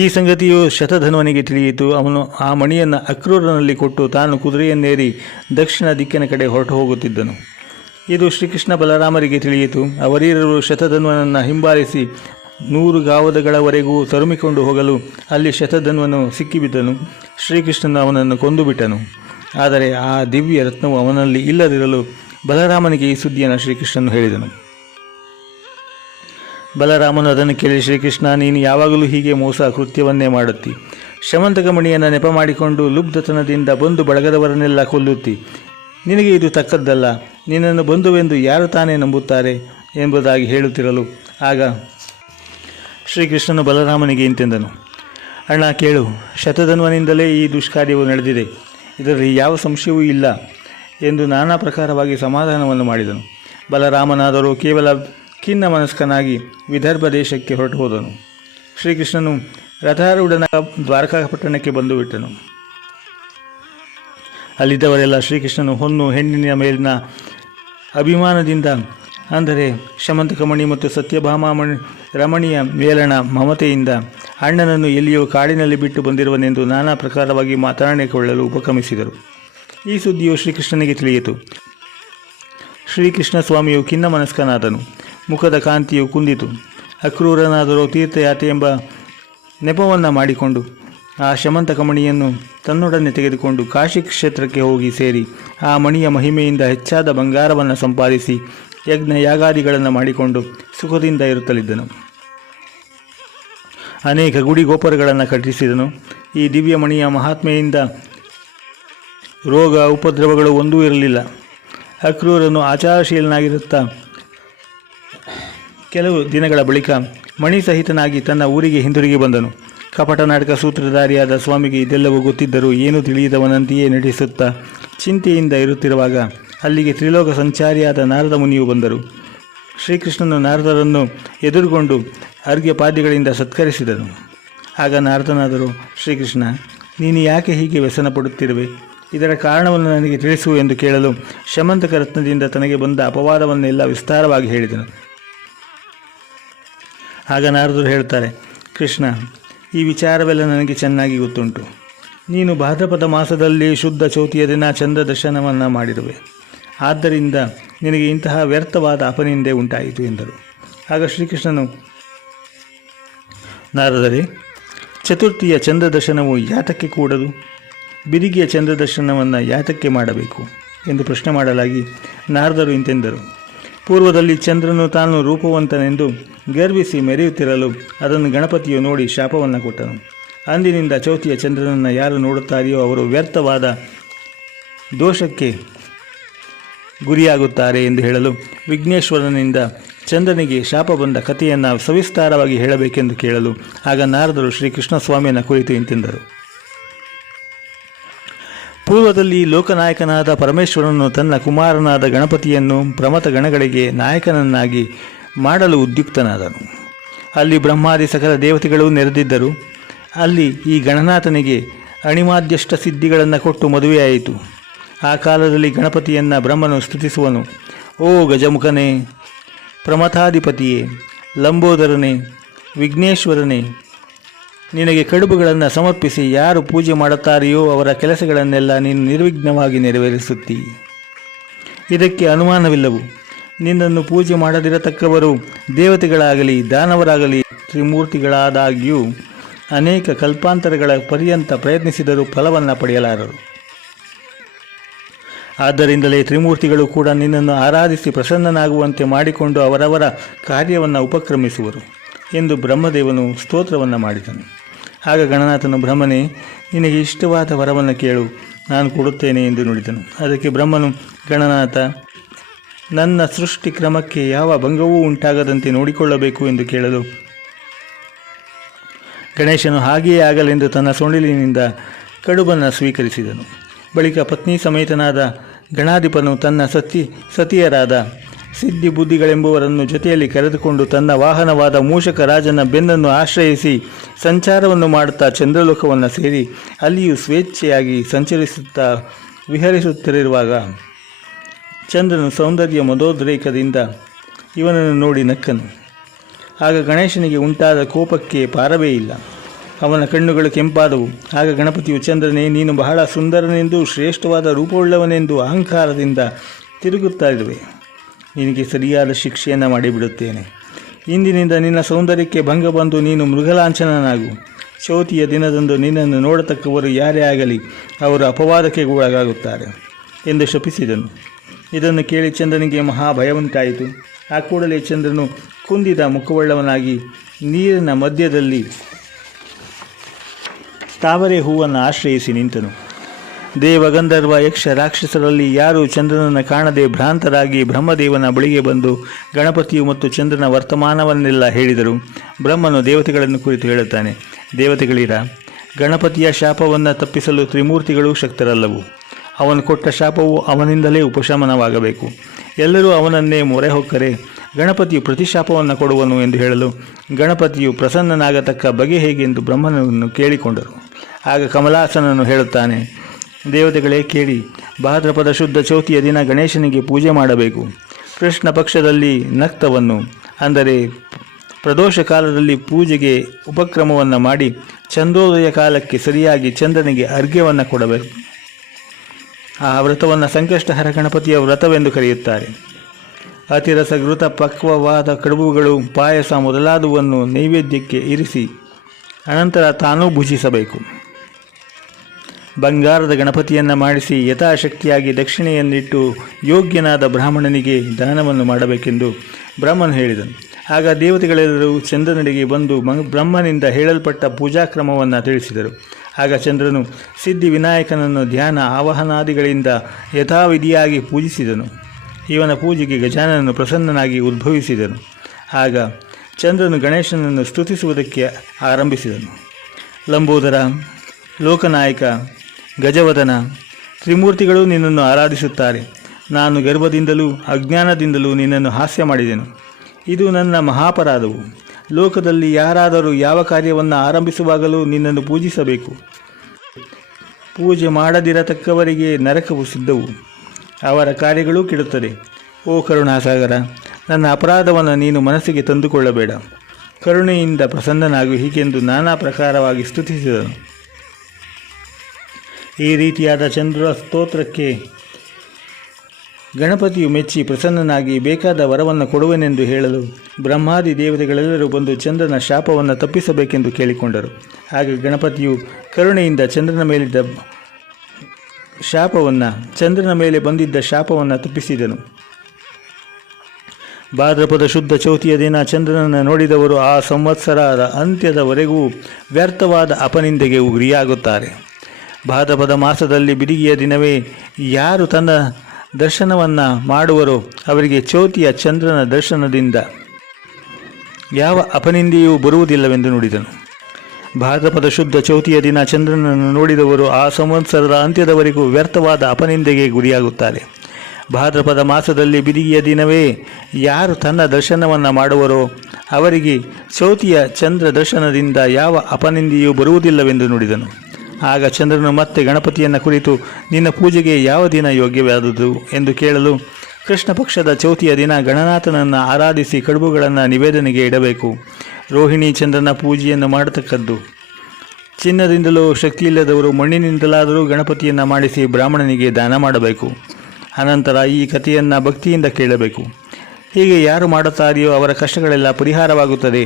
ಈ ಸಂಗತಿಯು ಶತಧನ್ವನಿಗೆ ತಿಳಿಯಿತು. ಅವನು ಆ ಮಣಿಯನ್ನು ಅಕ್ರೂರನಲ್ಲಿ ಕೊಟ್ಟು ತಾನು ಕುದುರೆಯನ್ನೇರಿ ದಕ್ಷಿಣ ದಿಕ್ಕಿನ ಕಡೆ ಹೊರಟು ಹೋಗುತ್ತಿದ್ದನು. ಇದು ಶ್ರೀಕೃಷ್ಣ ಬಲರಾಮರಿಗೆ ತಿಳಿಯಿತು. ಅವರೀರರು ಶತಧನ್ವನನ್ನು ಹಿಂಬಾಲಿಸಿ 100 ಗಾವದಗಳವರೆಗೂ ತರುಮಿಕೊಂಡು ಹೋಗಲು ಅಲ್ಲಿ ಶತಧನ್ವನು ಸಿಕ್ಕಿಬಿದ್ದನು. ಶ್ರೀಕೃಷ್ಣನು ಅವನನ್ನು ಕೊಂದುಬಿಟ್ಟನು. ಆದರೆ ಆ ದಿವ್ಯ ರತ್ನವು ಅವನಲ್ಲಿ ಇಲ್ಲದಿರಲು ಬಲರಾಮನಿಗೆ ಈ ಸುದ್ದಿಯನ್ನು ಶ್ರೀಕೃಷ್ಣನು ಹೇಳಿದನು. ಬಲರಾಮನು ಅದನ್ನು ಕೇಳಿ, ಶ್ರೀಕೃಷ್ಣ, ನೀನು ಯಾವಾಗಲೂ ಹೀಗೆ ಮೋಸ ಕೃತ್ಯವನ್ನೇ ಮಾಡುತ್ತಿ. ಶಮಂತಕ ಮಣಿಯನ್ನು ನೆಪ ಮಾಡಿಕೊಂಡು ಲುಬ್ಧತನದಿಂದ ಬಂಧು ಬಳಗದವರನ್ನೆಲ್ಲ ಕೊಲ್ಲುತ್ತಿ. ನಿನಗೆ ಇದು ತಕ್ಕದ್ದಲ್ಲ. ನಿನ್ನನ್ನು ಬಂಧುವೆಂದು ಯಾರು ತಾನೇ ನಂಬುತ್ತಾರೆ ಎಂಬುದಾಗಿ ಹೇಳುತ್ತಿರಲು ಆಗ ಶ್ರೀಕೃಷ್ಣನು ಬಲರಾಮನಿಗೆ ಇಂತೆಂದನು, ಅಣ್ಣ ಕೇಳು, ಶತಧನ್ವನಿಂದಲೇ ಈ ದುಷ್ಕಾರ್ಯವು ನಡೆದಿದೆ. ಇದರಲ್ಲಿ ಯಾವ ಸಂಶಯವೂ ಇಲ್ಲ ಎಂದು ನಾನಾ ಪ್ರಕಾರವಾಗಿ ಸಮಾಧಾನವನ್ನು ಮಾಡಿದನು. ಬಲರಾಮನಾದರೂ ಕೇವಲ ಖಿನ್ನ ಮನಸ್ಕನಾಗಿ ವಿದರ್ಭ ದೇಶಕ್ಕೆ ಹೊರಟು ಹೋದನು. ಶ್ರೀಕೃಷ್ಣನು ರಥಾರೂಢನ ದ್ವಾರಕಾ ಪಟ್ಟಣಕ್ಕೆ ಬಂದು ಬಿಟ್ಟನು. ಅಲ್ಲಿದ್ದವರೆಲ್ಲ ಶ್ರೀಕೃಷ್ಣನು ಹೊನ್ನು ಹೆಣ್ಣಿನ ಮೇಲಿನ ಅಭಿಮಾನದಿಂದ, ಅಂದರೆ ಶಮಂತಕಮಣಿ ಮತ್ತು ಸತ್ಯಭಾಮಾ ರಮಣಿಯ ಮೇಲಣ ಮಮತೆಯಿಂದ ಅಣ್ಣನನ್ನು ಎಲ್ಲಿಯೋ ಕಾಡಿನಲ್ಲಿ ಬಿಟ್ಟು ಬಂದಿರುವನೆಂದು ನಾನಾ ಪ್ರಕಾರವಾಗಿ ಮಾತನಾಡಿಕೊಳ್ಳಲು ಉಪಕ್ರಮಿಸಿದರು. ಈ ಸುದ್ದಿಯು ಶ್ರೀಕೃಷ್ಣನಿಗೆ ತಿಳಿಯಿತು. ಶ್ರೀಕೃಷ್ಣ ಸ್ವಾಮಿಯು ಖಿನ್ನ ಮನಸ್ಕನಾದನು. ಮುಖದ ಕಾಂತಿಯು ಕುಂದಿತು. ಅಕ್ರೂರನಾದರೂ ತೀರ್ಥಯಾತ್ರೆ ಎಂಬ ನೆಪವನ್ನು ಮಾಡಿಕೊಂಡು ಆ ಶಮಂತಕ ಮಣಿಯನ್ನು ತನ್ನೊಡನೆ ತೆಗೆದುಕೊಂಡು ಕಾಶಿ ಕ್ಷೇತ್ರಕ್ಕೆ ಹೋಗಿ ಸೇರಿ ಆ ಮಣಿಯ ಮಹಿಮೆಯಿಂದ ಹೆಚ್ಚಾದ ಬಂಗಾರವನ್ನು ಸಂಪಾದಿಸಿ ಯಜ್ಞ ಯಾಗಾದಿಗಳನ್ನು ಮಾಡಿಕೊಂಡು ಸುಖದಿಂದ ಇರುತ್ತಲಿದ್ದನು. ಅನೇಕ ಗುಡಿ ಗೋಪುರಗಳನ್ನು ಕಟ್ಟಿಸಿದನು. ಈ ದಿವ್ಯ ಮಣಿಯ ಮಹಾತ್ಮೆಯಿಂದ ರೋಗ ಉಪದ್ರವಗಳು ಒಂದೂ ಇರಲಿಲ್ಲ. ಅಕ್ರೂರನು ಆಚಾರಶೀಲನಾಗಿರುತ್ತಾ ಕೆಲವು ದಿನಗಳ ಬಳಿಕ ಮಣಿ ಸಹಿತನಾಗಿ ತನ್ನ ಊರಿಗೆ ಹಿಂದಿರುಗಿ ಬಂದನು. ಕಪಟ ನಾಟಕ ಸೂತ್ರಧಾರಿಯಾದ ಸ್ವಾಮಿಗೆ ಇದೆಲ್ಲವೂ ಗೊತ್ತಿದ್ದರೂ ಏನೂ ತಿಳಿಯದವನಂತೆಯೇ ನಟಿಸುತ್ತಾ ಚಿಂತೆಯಿಂದ ಇರುತ್ತಿರುವಾಗ ಅಲ್ಲಿಗೆ ತ್ರಿಲೋಕ ಸಂಚಾರಿಯಾದ ನಾರದ ಮುನಿಯು ಬಂದರು. ಶ್ರೀಕೃಷ್ಣನು ನಾರದರನ್ನು ಎದುರುಗೊಂಡು ಅರ್ಘ್ಯಪಾದ್ಯಗಳಿಂದ ಸತ್ಕರಿಸಿದನು. ಆಗ ನಾರದನಾದರೂ, ಶ್ರೀಕೃಷ್ಣ, ನೀನು ಯಾಕೆ ಹೀಗೆ ವ್ಯಸನ ಪಡುತ್ತಿರುವೆ? ಇದರ ಕಾರಣವನ್ನು ನನಗೆ ತಿಳಿಸು ಎಂದು ಕೇಳಲು ಶಮಂತಕ ರತ್ನದಿಂದ ತನಗೆ ಬಂದ ಅಪವಾದವನ್ನೆಲ್ಲ ವಿಸ್ತಾರವಾಗಿ ಹೇಳಿದನು. ಆಗ ನಾರದರು ಹೇಳ್ತಾರೆ, ಕೃಷ್ಣ, ಈ ವಿಚಾರವೆಲ್ಲ ನನಗೆ ಚೆನ್ನಾಗಿ ಗೊತ್ತುಂಟು. ನೀನು ಭಾದ್ರಪದ ಮಾಸದಲ್ಲಿ ಶುದ್ಧ ಚೌತಿಯ ದಿನ ಚಂದ್ರ ದರ್ಶನವನ್ನು ಮಾಡಿರುವೆ. ಆದ್ದರಿಂದ ನಿನಗೆ ಇಂತಹ ವ್ಯರ್ಥವಾದ ಅಪನಿಂದೆ ಉಂಟಾಯಿತು ಎಂದರು. ಆಗ ಶ್ರೀಕೃಷ್ಣನು, ನಾರದರೇ, ಚತುರ್ಥಿಯ ಚಂದ್ರ ದರ್ಶನವು ಯಾತಕ್ಕೆ ಕೂಡದು? ಬಿದಿಗೆಯ ಚಂದ್ರ ದರ್ಶನವನ್ನು ಯಾತಕ್ಕೆ ಮಾಡಬೇಕು ಎಂದು ಪ್ರಶ್ನೆ ಮಾಡಲಾಗಿ ನಾರದರು ಇಂತೆಂದರು. ಪೂರ್ವದಲ್ಲಿ ಚಂದ್ರನು ತಾನು ರೂಪವಂತನೆಂದು ಗರ್ವಿಸಿ ಮೆರೆಯುತ್ತಿರಲು ಅದನ್ನು ಗಣಪತಿಯು ನೋಡಿ ಶಾಪವನ್ನು ಕೊಟ್ಟನು. ಅಂದಿನಿಂದ ಚೌತಿಯ ಚಂದ್ರನನ್ನು ಯಾರು ನೋಡುತ್ತಾರೆಯೋ ಅವರು ವ್ಯರ್ಥವಾದ ದೋಷಕ್ಕೆ ಗುರಿಯಾಗುತ್ತಾರೆ ಎಂದು ಹೇಳಲು ವಿಘ್ನೇಶ್ವರನಿಂದ ಚಂದ್ರನಿಗೆ ಶಾಪ ಬಂದ ಕಥೆಯನ್ನು ಸವಿಸ್ತಾರವಾಗಿ ಹೇಳಬೇಕೆಂದು ಕೇಳಲು ಆಗ ನಾರದರು ಶ್ರೀಕೃಷ್ಣ ಸ್ವಾಮಿಯನ್ನು ಕುರಿತು ಇಂತೆಂದರು. ಪೂರ್ವದಲ್ಲಿ ಲೋಕನಾಯಕನಾದ ಪರಮೇಶ್ವರನು ತನ್ನ ಕುಮಾರನಾದ ಗಣಪತಿಯನ್ನು ಪ್ರಮಥ ಗಣಗಳಿಗೆ ನಾಯಕನನ್ನಾಗಿ ಮಾಡಲು ಉದ್ಯುಕ್ತನಾದನು. ಅಲ್ಲಿ ಬ್ರಹ್ಮಾದಿ ಸಕಲ ದೇವತೆಗಳು ನೆರೆದಿದ್ದರು. ಅಲ್ಲಿ ಈ ಗಣನಾಥನಿಗೆ ಅಣಿಮಾದ್ಯಷ್ಟ ಸಿದ್ಧಿಗಳನ್ನು ಕೊಟ್ಟು ಮದುವೆಯಾಯಿತು. ಆ ಕಾಲದಲ್ಲಿ ಗಣಪತಿಯನ್ನು ಬ್ರಹ್ಮನು ಸ್ತುತಿಸುವನು. ಓ ಗಜಮುಖನೇ, ಪ್ರಮಥಾಧಿಪತಿಯೇ, ಲಂಬೋದರನೇ, ವಿಘ್ನೇಶ್ವರನೇ, ನಿನಗೆ ಕಡುಬುಗಳನ್ನು ಸಮರ್ಪಿಸಿ ಯಾರು ಪೂಜೆ ಮಾಡುತ್ತಾರೆಯೋ ಅವರ ಕೆಲಸಗಳನ್ನೆಲ್ಲ ನೀನು ನಿರ್ವಿಘ್ನವಾಗಿ ನೆರವೇರಿಸುತ್ತೀ. ಇದಕ್ಕೆ ಅನುಮಾನವಿಲ್ಲವು. ನಿನ್ನನ್ನು ಪೂಜೆ ಮಾಡದಿರತಕ್ಕವರು ದೇವತೆಗಳಾಗಲಿ ದಾನವರಾಗಲಿ ತ್ರಿಮೂರ್ತಿಗಳಾದಾಗ್ಯೂ ಅನೇಕ ಕಲ್ಪಾಂತರಗಳ ಪರ್ಯಂತ ಪ್ರಯತ್ನಿಸಿದರೂ ಫಲವನ್ನು ಪಡೆಯಲಾರರು. ಆದ್ದರಿಂದಲೇ ತ್ರಿಮೂರ್ತಿಗಳು ಕೂಡ ನಿನ್ನನ್ನು ಆರಾಧಿಸಿ ಪ್ರಸನ್ನನಾಗುವಂತೆ ಮಾಡಿಕೊಂಡು ಅವರವರ ಕಾರ್ಯವನ್ನು ಉಪಕ್ರಮಿಸುವರು ಎಂದು ಬ್ರಹ್ಮದೇವನು ಸ್ತೋತ್ರವನ್ನು ಮಾಡಿದನು. ಆಗ ಗಣನಾಥನು, ಬ್ರಹ್ಮನೇ, ನಿನಗೆ ಇಷ್ಟವಾದ ವರವನ್ನು ಕೇಳು, ನಾನು ಕೊಡುತ್ತೇನೆ ಎಂದು ನುಡಿದನು. ಅದಕ್ಕೆ ಬ್ರಹ್ಮನು, ಗಣನಾಥ, ನನ್ನ ಸೃಷ್ಟಿ ಕ್ರಮಕ್ಕೆ ಯಾವ ಭಂಗವೂ ಉಂಟಾಗದಂತೆ ನೋಡಿಕೊಳ್ಳಬೇಕು ಎಂದು ಕೇಳಲು ಗಣೇಶನು ಹಾಗೆಯೇ ಆಗಲೆಂದು ತನ್ನ ಸೊಂಡಿಲಿನಿಂದ ಕಡುಬನ್ನು ಸ್ವೀಕರಿಸಿದನು. ಬಳಿಕ ಪತ್ನಿ ಸಮೇತನಾದ ಗಣಾಧಿಪನು ತನ್ನ ಸತಿಯರಾದ ಸಿದ್ಧಿ ಬುದ್ಧಿಗಳೆಂಬುವರನ್ನು ಜೊತೆಯಲ್ಲಿ ಕರೆದುಕೊಂಡು ತನ್ನ ವಾಹನವಾದ ಮೂಷಕ ರಾಜನ ಬೆನ್ನನ್ನು ಆಶ್ರಯಿಸಿ ಸಂಚಾರವನ್ನು ಮಾಡುತ್ತಾ ಚಂದ್ರಲೋಕವನ್ನು ಸೇರಿ ಅಲ್ಲಿಯೂ ಸ್ವೇಚ್ಛೆಯಾಗಿ ಸಂಚರಿಸುತ್ತಾ ವಿಹರಿಸುತ್ತಿರುವಾಗ ಚಂದ್ರನು ಸೌಂದರ್ಯ ಮದೋದ್ರೇಕದಿಂದ ಇವನನ್ನು ನೋಡಿ ನಕ್ಕನು. ಆಗ ಗಣೇಶನಿಗೆ ಉಂಟಾದ ಕೋಪಕ್ಕೆ ಪಾರವೇ ಇಲ್ಲ. ಅವನ ಕಣ್ಣುಗಳು ಕೆಂಪಾದವು. ಆಗ ಗಣಪತಿಯು, ಚಂದ್ರನೇ, ನೀನು ಬಹಳ ಸುಂದರನೆಂದು ಶ್ರೇಷ್ಠವಾದ ರೂಪವುಳ್ಳವನೆಂದು ಅಹಂಕಾರದಿಂದ ತಿರುಗುತ್ತಾ ಇರುವೆ. ನಿನಗೆ ಸರಿಯಾದ ಶಿಕ್ಷೆಯನ್ನು ಮಾಡಿಬಿಡುತ್ತೇನೆ. ಇಂದಿನಿಂದ ನಿನ್ನ ಸೌಂದರ್ಯಕ್ಕೆ ಭಂಗ ಬಂದು ನೀನು ಮೃಗಲಾಂಛನನಾಗು. ಚೌತಿಯ ದಿನದಂದು ನಿನ್ನನ್ನು ನೋಡತಕ್ಕವರು ಯಾರೇ ಆಗಲಿ ಅವರು ಅಪವಾದಕ್ಕೆ ಒಳಗಾಗುತ್ತಾರೆ ಎಂದು ಶಪಿಸಿದನು. ಇದನ್ನು ಕೇಳಿ ಚಂದ್ರನಿಗೆ ಮಹಾಭಯವುಂಟಾಯಿತು. ಆ ಕೂಡಲೇ ಚಂದ್ರನು ಕುಂದಿದ ಮುಖವುಳ್ಳವನಾಗಿ ನೀರಿನ ಮಧ್ಯದಲ್ಲಿ ತಾವರೆ ಹೂವನ್ನು ಆಶ್ರಯಿಸಿ ನಿಂತನು. ದೇವಗಂಧರ್ವ ಯಕ್ಷ ರಾಕ್ಷಸರಲ್ಲಿ ಯಾರು ಚಂದ್ರನನ್ನು ಕಾಣದೆ ಭ್ರಾಂತರಾಗಿ ಬ್ರಹ್ಮದೇವನ ಬಳಿಗೆ ಬಂದು ಗಣಪತಿಯು ಮತ್ತು ಚಂದ್ರನ ವರ್ತಮಾನವನ್ನೆಲ್ಲ ಹೇಳಿದರು. ಬ್ರಹ್ಮನು ದೇವತೆಗಳನ್ನು ಕುರಿತು ಹೇಳುತ್ತಾನೆ, ದೇವತೆಗಳಿರ, ಗಣಪತಿಯ ಶಾಪವನ್ನು ತಪ್ಪಿಸಲು ತ್ರಿಮೂರ್ತಿಗಳೂ ಶಕ್ತರಲ್ಲವು. ಅವನು ಕೊಟ್ಟ ಶಾಪವು ಅವನಿಂದಲೇ ಉಪಶಮನವಾಗಬೇಕು. ಎಲ್ಲರೂ ಅವನನ್ನೇ ಮೊರೆ ಹೊಕ್ಕರೆ ಗಣಪತಿಯು ಪ್ರತಿಶಾಪವನ್ನು ಕೊಡುವನು ಎಂದು ಹೇಳಲು ಗಣಪತಿಯು ಪ್ರಸನ್ನನಾಗತಕ್ಕ ಬಗೆ ಹೇಗೆಂದು ಬ್ರಹ್ಮನನ್ನು ಕೇಳಿಕೊಂಡರು. ಆಗ ಕಮಲಾಸನನು ಹೇಳುತ್ತಾನೆ, ದೇವತೆಗಳೇ ಕೇಳಿ, ಭಾದ್ರಪದ ಶುದ್ಧ ಚೌತಿಯ ದಿನ ಗಣೇಶನಿಗೆ ಪೂಜೆ ಮಾಡಬೇಕು. ಕೃಷ್ಣ ಪಕ್ಷದಲ್ಲಿ ನಕ್ತವನ್ನು ಅಂದರೆ ಪ್ರದೋಷ ಕಾಲದಲ್ಲಿ ಪೂಜೆಗೆ ಉಪಕ್ರಮವನ್ನು ಮಾಡಿ ಚಂದ್ರೋದಯ ಕಾಲಕ್ಕೆ ಸರಿಯಾಗಿ ಚಂದ್ರನಿಗೆ ಅರ್ಘ್ಯವನ್ನು ಕೊಡಬೇಕು. ಆ ವ್ರತವನ್ನು ಸಂಕಷ್ಟಹರ ಗಣಪತಿಯ ವ್ರತವೆಂದು ಕರೆಯುತ್ತಾರೆ. ಅತಿರಸಘೃತ ಪಕ್ವವಾದ ಕಡುಬುಗಳು, ಪಾಯಸ ಮೊದಲಾದವನ್ನು ನೈವೇದ್ಯಕ್ಕೆ ಇರಿಸಿ ಅನಂತರ ತಾನೂ ಭುಜಿಸಬೇಕು. ಬಂಗಾರದ ಗಣಪತಿಯನ್ನು ಮಾಡಿಸಿ ಯಥಾಶಕ್ತಿಯಾಗಿ ದಕ್ಷಿಣೆಯನ್ನಿಟ್ಟು ಯೋಗ್ಯನಾದ ಬ್ರಾಹ್ಮಣನಿಗೆ ದಾನವನ್ನು ಮಾಡಬೇಕೆಂದು ಬ್ರಹ್ಮನು ಹೇಳಿದನು. ಆಗ ದೇವತೆಗಳೆಲ್ಲರೂ ಚಂದ್ರನಿಗೆ ಬಂದು ಬ್ರಹ್ಮನಿಂದ ಹೇಳಲ್ಪಟ್ಟ ಪೂಜಾಕ್ರಮವನ್ನು ತಿಳಿಸಿದರು. ಆಗ ಚಂದ್ರನು ಸಿದ್ಧಿವಿನಾಯಕನನ್ನು ಧ್ಯಾನ ಆವಾಹನಾದಿಗಳಿಂದ ಯಥಾವಿಧಿಯಾಗಿ ಪೂಜಿಸಿದನು. ಇವನ ಪೂಜೆಗೆ ಗಜಾನನನು ಪ್ರಸನ್ನನಾಗಿ ಉದ್ಭವಿಸಿದನು. ಆಗ ಚಂದ್ರನು ಗಣೇಶನನ್ನು ಸ್ತುತಿಸುವುದಕ್ಕೆ ಆರಂಭಿಸಿದನು. ಲಂಬೋದರ, ಲೋಕನಾಯಕ, ಗಜವದನ ತ್ರಿಮೂರ್ತಿಗಳು ನಿನ್ನನ್ನು ಆರಾಧಿಸುತ್ತಾರೆ. ನಾನು ಗರ್ಭದಿಂದಲೂ ಅಜ್ಞಾನದಿಂದಲೂ ನಿನ್ನನ್ನು ಹಾಸ್ಯ ಮಾಡಿದೆನು. ಇದು ನನ್ನ ಮಹಾಪರಾಧವು. ಲೋಕದಲ್ಲಿ ಯಾರಾದರೂ ಯಾವ ಕಾರ್ಯವನ್ನು ಆರಂಭಿಸುವಾಗಲೂ ನಿನ್ನನ್ನು ಪೂಜಿಸಬೇಕು. ಪೂಜೆ ಮಾಡದಿರತಕ್ಕವರಿಗೆ ನರಕವು ಸಿದ್ಧವು, ಅವರ ಕಾರ್ಯಗಳೂ ಕೆಡುತ್ತದೆ. ಓ ಕರುಣಾಸಾಗರ, ನನ್ನ ಅಪರಾಧವನ್ನು ನೀನು ಮನಸ್ಸಿಗೆ ತಂದುಕೊಳ್ಳಬೇಡ. ಕರುಣೆಯಿಂದ ಪ್ರಸನ್ನನಾಗು ಹೀಗೆಂದು ನಾನಾ ಪ್ರಕಾರವಾಗಿ ಸ್ತುತಿಸಿದನು. ಈ ರೀತಿಯಾದ ಚಂದ್ರ ಸ್ತೋತ್ರಕ್ಕೆ ಗಣಪತಿಯು ಮೆಚ್ಚಿ ಪ್ರಸನ್ನನಾಗಿ ಬೇಕಾದ ವರವನ್ನು ಕೊಡುವೆನೆಂದು ಹೇಳಲು ಬ್ರಹ್ಮಾದಿ ದೇವತೆಗಳೆಲ್ಲರೂ ಬಂದು ಚಂದ್ರನ ಶಾಪವನ್ನು ತಪ್ಪಿಸಬೇಕೆಂದು ಕೇಳಿಕೊಂಡರು. ಆಗ ಗಣಪತಿಯು ಕರುಣೆಯಿಂದ ಚಂದ್ರನ ಮೇಲೆ ಬಂದಿದ್ದ ಶಾಪವನ್ನು ತಪ್ಪಿಸಿದನು. ಭಾದ್ರಪದ ಶುದ್ಧ ಚೌತಿಯ ದಿನ ಚಂದ್ರನನ್ನು ನೋಡಿದವರು ಆ ಸಂವತ್ಸರದ ಅಂತ್ಯದವರೆಗೂ ವ್ಯರ್ಥವಾದ ಅಪನಿಂದೆಗೆ ಗುರಿಯಾಗುತ್ತಾರೆ. ಭಾದ್ರಪದ ಮಾಸದಲ್ಲಿ ಬಿದಿಗೆಯ ದಿನವೇ ಯಾರು ತನ್ನ ದರ್ಶನವನ್ನು ಮಾಡುವರೋ ಅವರಿಗೆ ಚೌತಿಯ ಚಂದ್ರನ ದರ್ಶನದಿಂದ ಯಾವ ಅಪನಿಂದೆಯೂ ಬರುವುದಿಲ್ಲವೆಂದು ನುಡಿದನು. ಭಾದ್ರಪದ ಶುದ್ಧ ಚೌತಿಯ ದಿನ ಚಂದ್ರನನ್ನು ನೋಡಿದವರು ಆ ಸಂವತ್ಸರದ ಅಂತ್ಯದವರೆಗೂ ವ್ಯರ್ಥವಾದ ಅಪನಿಂದೆಗೆ ಗುರಿಯಾಗುತ್ತಾರೆ. ಭಾದ್ರಪದ ಮಾಸದಲ್ಲಿ ಬಿದಿಗೆಯ ದಿನವೇ ಯಾರು ತನ್ನ ದರ್ಶನವನ್ನು ಮಾಡುವರೋ ಅವರಿಗೆ ಚೌತಿಯ ಚಂದ್ರ ದರ್ಶನದಿಂದ ಯಾವ ಅಪನಿಂದೆಯೂ ಬರುವುದಿಲ್ಲವೆಂದು ನುಡಿದನು. ಆಗ ಚಂದ್ರನು ಮತ್ತೆ ಗಣಪತಿಯನ್ನು ಕುರಿತು ನಿನ್ನ ಪೂಜೆಗೆ ಯಾವ ದಿನ ಯೋಗ್ಯವಾದುದು ಎಂದು ಕೇಳಲು, ಕೃಷ್ಣ ಪಕ್ಷದ ಚೌತಿಯ ದಿನ ಗಣನಾಥನನ್ನು ಆರಾಧಿಸಿ ಕಡುಬುಗಳನ್ನು ನಿವೇದನೆಗೆ ಇಡಬೇಕು. ರೋಹಿಣಿ ಚಂದ್ರನ ಪೂಜೆಯನ್ನು ಮಾಡತಕ್ಕದ್ದು. ಚಿನ್ನದಿಂದಲೂ ಶಕ್ತಿಯಿಲ್ಲದವರು ಮಣ್ಣಿನಿಂದಲಾದರೂ ಗಣಪತಿಯನ್ನು ಮಾಡಿಸಿ ಬ್ರಾಹ್ಮಣನಿಗೆ ದಾನ ಮಾಡಬೇಕು. ಅನಂತರ ಈ ಕಥೆಯನ್ನು ಭಕ್ತಿಯಿಂದ ಕೇಳಬೇಕು. ಹೀಗೆ ಯಾರು ಮಾಡುತ್ತಾರೆಯೋ ಅವರ ಕಷ್ಟಗಳೆಲ್ಲ ಪರಿಹಾರವಾಗುತ್ತದೆ.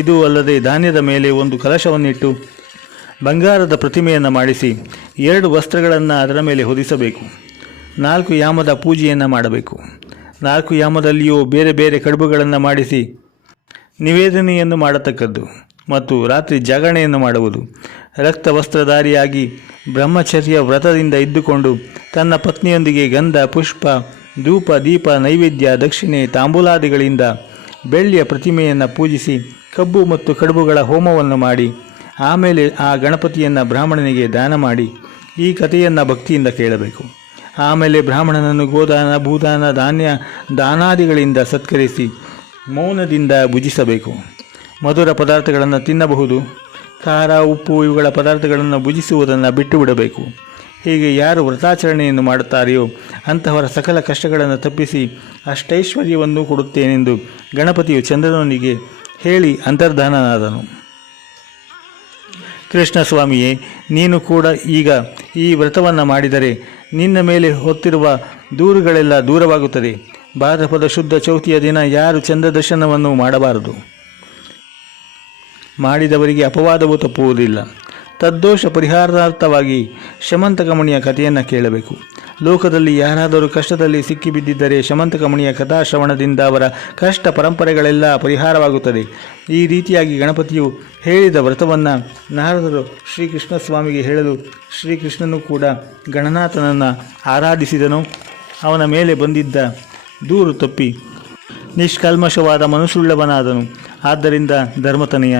ಇದು ಅಲ್ಲದೆ ಧಾನ್ಯದ ಮೇಲೆ ಒಂದು ಕಲಶವನ್ನಿಟ್ಟು ಬಂಗಾರದ ಪ್ರತಿಮೆಯನ್ನು ಮಾಡಿಸಿ 2 ವಸ್ತ್ರಗಳನ್ನು ಅದರ ಮೇಲೆ ಹೊದಿಸಬೇಕು. 4 ಯಾಮದ ಪೂಜೆಯನ್ನು ಮಾಡಬೇಕು. 4 ಯಾಮದಲ್ಲಿಯೂ ಬೇರೆ ಬೇರೆ ಕಡುಬುಗಳನ್ನು ಮಾಡಿಸಿ ನಿವೇದನೆಯನ್ನು ಮಾಡತಕ್ಕದ್ದು ಮತ್ತು ರಾತ್ರಿ ಜಾಗರಣೆಯನ್ನು ಮಾಡುವುದು. ರಕ್ತ ವಸ್ತ್ರಧಾರಿಯಾಗಿ ಬ್ರಹ್ಮಚರ್ಯ ವ್ರತದಿಂದ ಇದ್ದುಕೊಂಡು ತನ್ನ ಪತ್ನಿಯೊಂದಿಗೆ ಗಂಧ, ಪುಷ್ಪ, ಧೂಪ, ದೀಪ, ನೈವೇದ್ಯ, ದಕ್ಷಿಣೆ, ತಾಂಬೂಲಾದಿಗಳಿಂದ ಬೆಳ್ಳಿಯ ಪ್ರತಿಮೆಯನ್ನು ಪೂಜಿಸಿ ಕಬ್ಬು ಮತ್ತು ಕಡುಬುಗಳ ಹೋಮವನ್ನು ಮಾಡಿ ಆಮೇಲೆ ಆ ಗಣಪತಿಯನ್ನು ಬ್ರಾಹ್ಮಣನಿಗೆ ದಾನ ಮಾಡಿ ಈ ಕಥೆಯನ್ನು ಭಕ್ತಿಯಿಂದ ಕೇಳಬೇಕು. ಆಮೇಲೆ ಬ್ರಾಹ್ಮಣನನ್ನು ಗೋದಾನ, ಭೂದಾನ, ದಾನಾದಿಗಳಿಂದ ಸತ್ಕರಿಸಿ ಮೌನದಿಂದ ಭುಜಿಸಬೇಕು. ಮಧುರ ಪದಾರ್ಥಗಳನ್ನು ತಿನ್ನಬಹುದು. ಖಾರ, ಉಪ್ಪು ಇವುಗಳ ಪದಾರ್ಥಗಳನ್ನು ಭುಜಿಸುವುದನ್ನು ಬಿಟ್ಟು ಬಿಡಬೇಕು. ಹೀಗೆ ಯಾರು ವ್ರತಾಚರಣೆಯನ್ನು ಮಾಡುತ್ತಾರೆಯೋ ಅಂತಹವರ ಸಕಲ ಕಷ್ಟಗಳನ್ನು ತಪ್ಪಿಸಿ ಅಷ್ಟೈಶ್ವರ್ಯವನ್ನು ಕೊಡುತ್ತೇನೆಂದು ಗಣಪತಿಯು ಚಂದ್ರನಿಗೆ ಹೇಳಿ ಅಂತರ್ಧಾನನಾದನು. ಕೃಷ್ಣ ಸ್ವಾಮಿಯೇ, ನೀನು ಕೂಡ ಈಗ ಈ ವ್ರತವನ್ನು ಮಾಡಿದರೆ ನಿನ್ನ ಮೇಲೆ ಹೊತ್ತಿರುವ ದೂರುಗಳೆಲ್ಲ ದೂರವಾಗುತ್ತದೆ. ಭಾದ್ರಪದ ಶುದ್ಧ ಚೌತಿಯ ದಿನ ಯಾರು ಚಂದ್ರ ದರ್ಶನವನ್ನು ಮಾಡಬಾರದು. ಮಾಡಿದವರಿಗೆ ಅಪವಾದವೂ ತಪ್ಪುವುದಿಲ್ಲ. ತದ್ದೋಷ ಪರಿಹಾರಾರ್ಥವಾಗಿ ಶಮಂತಕಮಣಿಯ ಕಥೆಯನ್ನು ಕೇಳಬೇಕು. ಲೋಕದಲ್ಲಿ ಯಾರಾದರೂ ಕಷ್ಟದಲ್ಲಿ ಸಿಕ್ಕಿಬಿದ್ದಿದ್ದರೆ ಶಮಂತಕಮಣಿಯ ಕಥಾಶ್ರವಣದಿಂದ ಅವರ ಕಷ್ಟ ಪರಂಪರೆಗಳೆಲ್ಲ ಪರಿಹಾರವಾಗುತ್ತದೆ. ಈ ರೀತಿಯಾಗಿ ಗಣಪತಿಯು ಹೇಳಿದ ವ್ರತವನ್ನು ನಾರದರು ಶ್ರೀಕೃಷ್ಣ ಸ್ವಾಮಿಗೆ ಹೇಳಲು ಶ್ರೀಕೃಷ್ಣನು ಕೂಡ ಗಣನಾಥನನ್ನು ಆರಾಧಿಸಿದನು. ಅವನ ಮೇಲೆ ಬಂದಿದ್ದ ದೂರು ತಪ್ಪಿ ನಿಷ್ಕಲ್ಮಶವಾದ ಮನಸ್ಸುಳ್ಳವನಾದನು. ಆದ್ದರಿಂದ ಧರ್ಮತನಯ,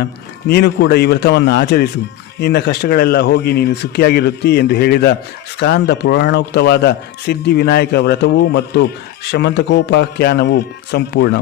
ನೀನು ಕೂಡ ಈ ವ್ರತವನ್ನು ಆಚರಿಸು. ನಿನ್ನ ಕಷ್ಟಗಳೆಲ್ಲ ಹೋಗಿ ನೀನು ಸುಖಿಯಾಗಿರುತ್ತಿ ಎಂದು ಹೇಳಿದ ಸ್ಕಾಂದ ಪುರಾಣೋಕ್ತವಾದ ಸಿದ್ಧಿವಿನಾಯಕ ವ್ರತವೂ ಮತ್ತು ಶಮಂತಕೋಪಾಖ್ಯಾನವು ಸಂಪೂರ್ಣ.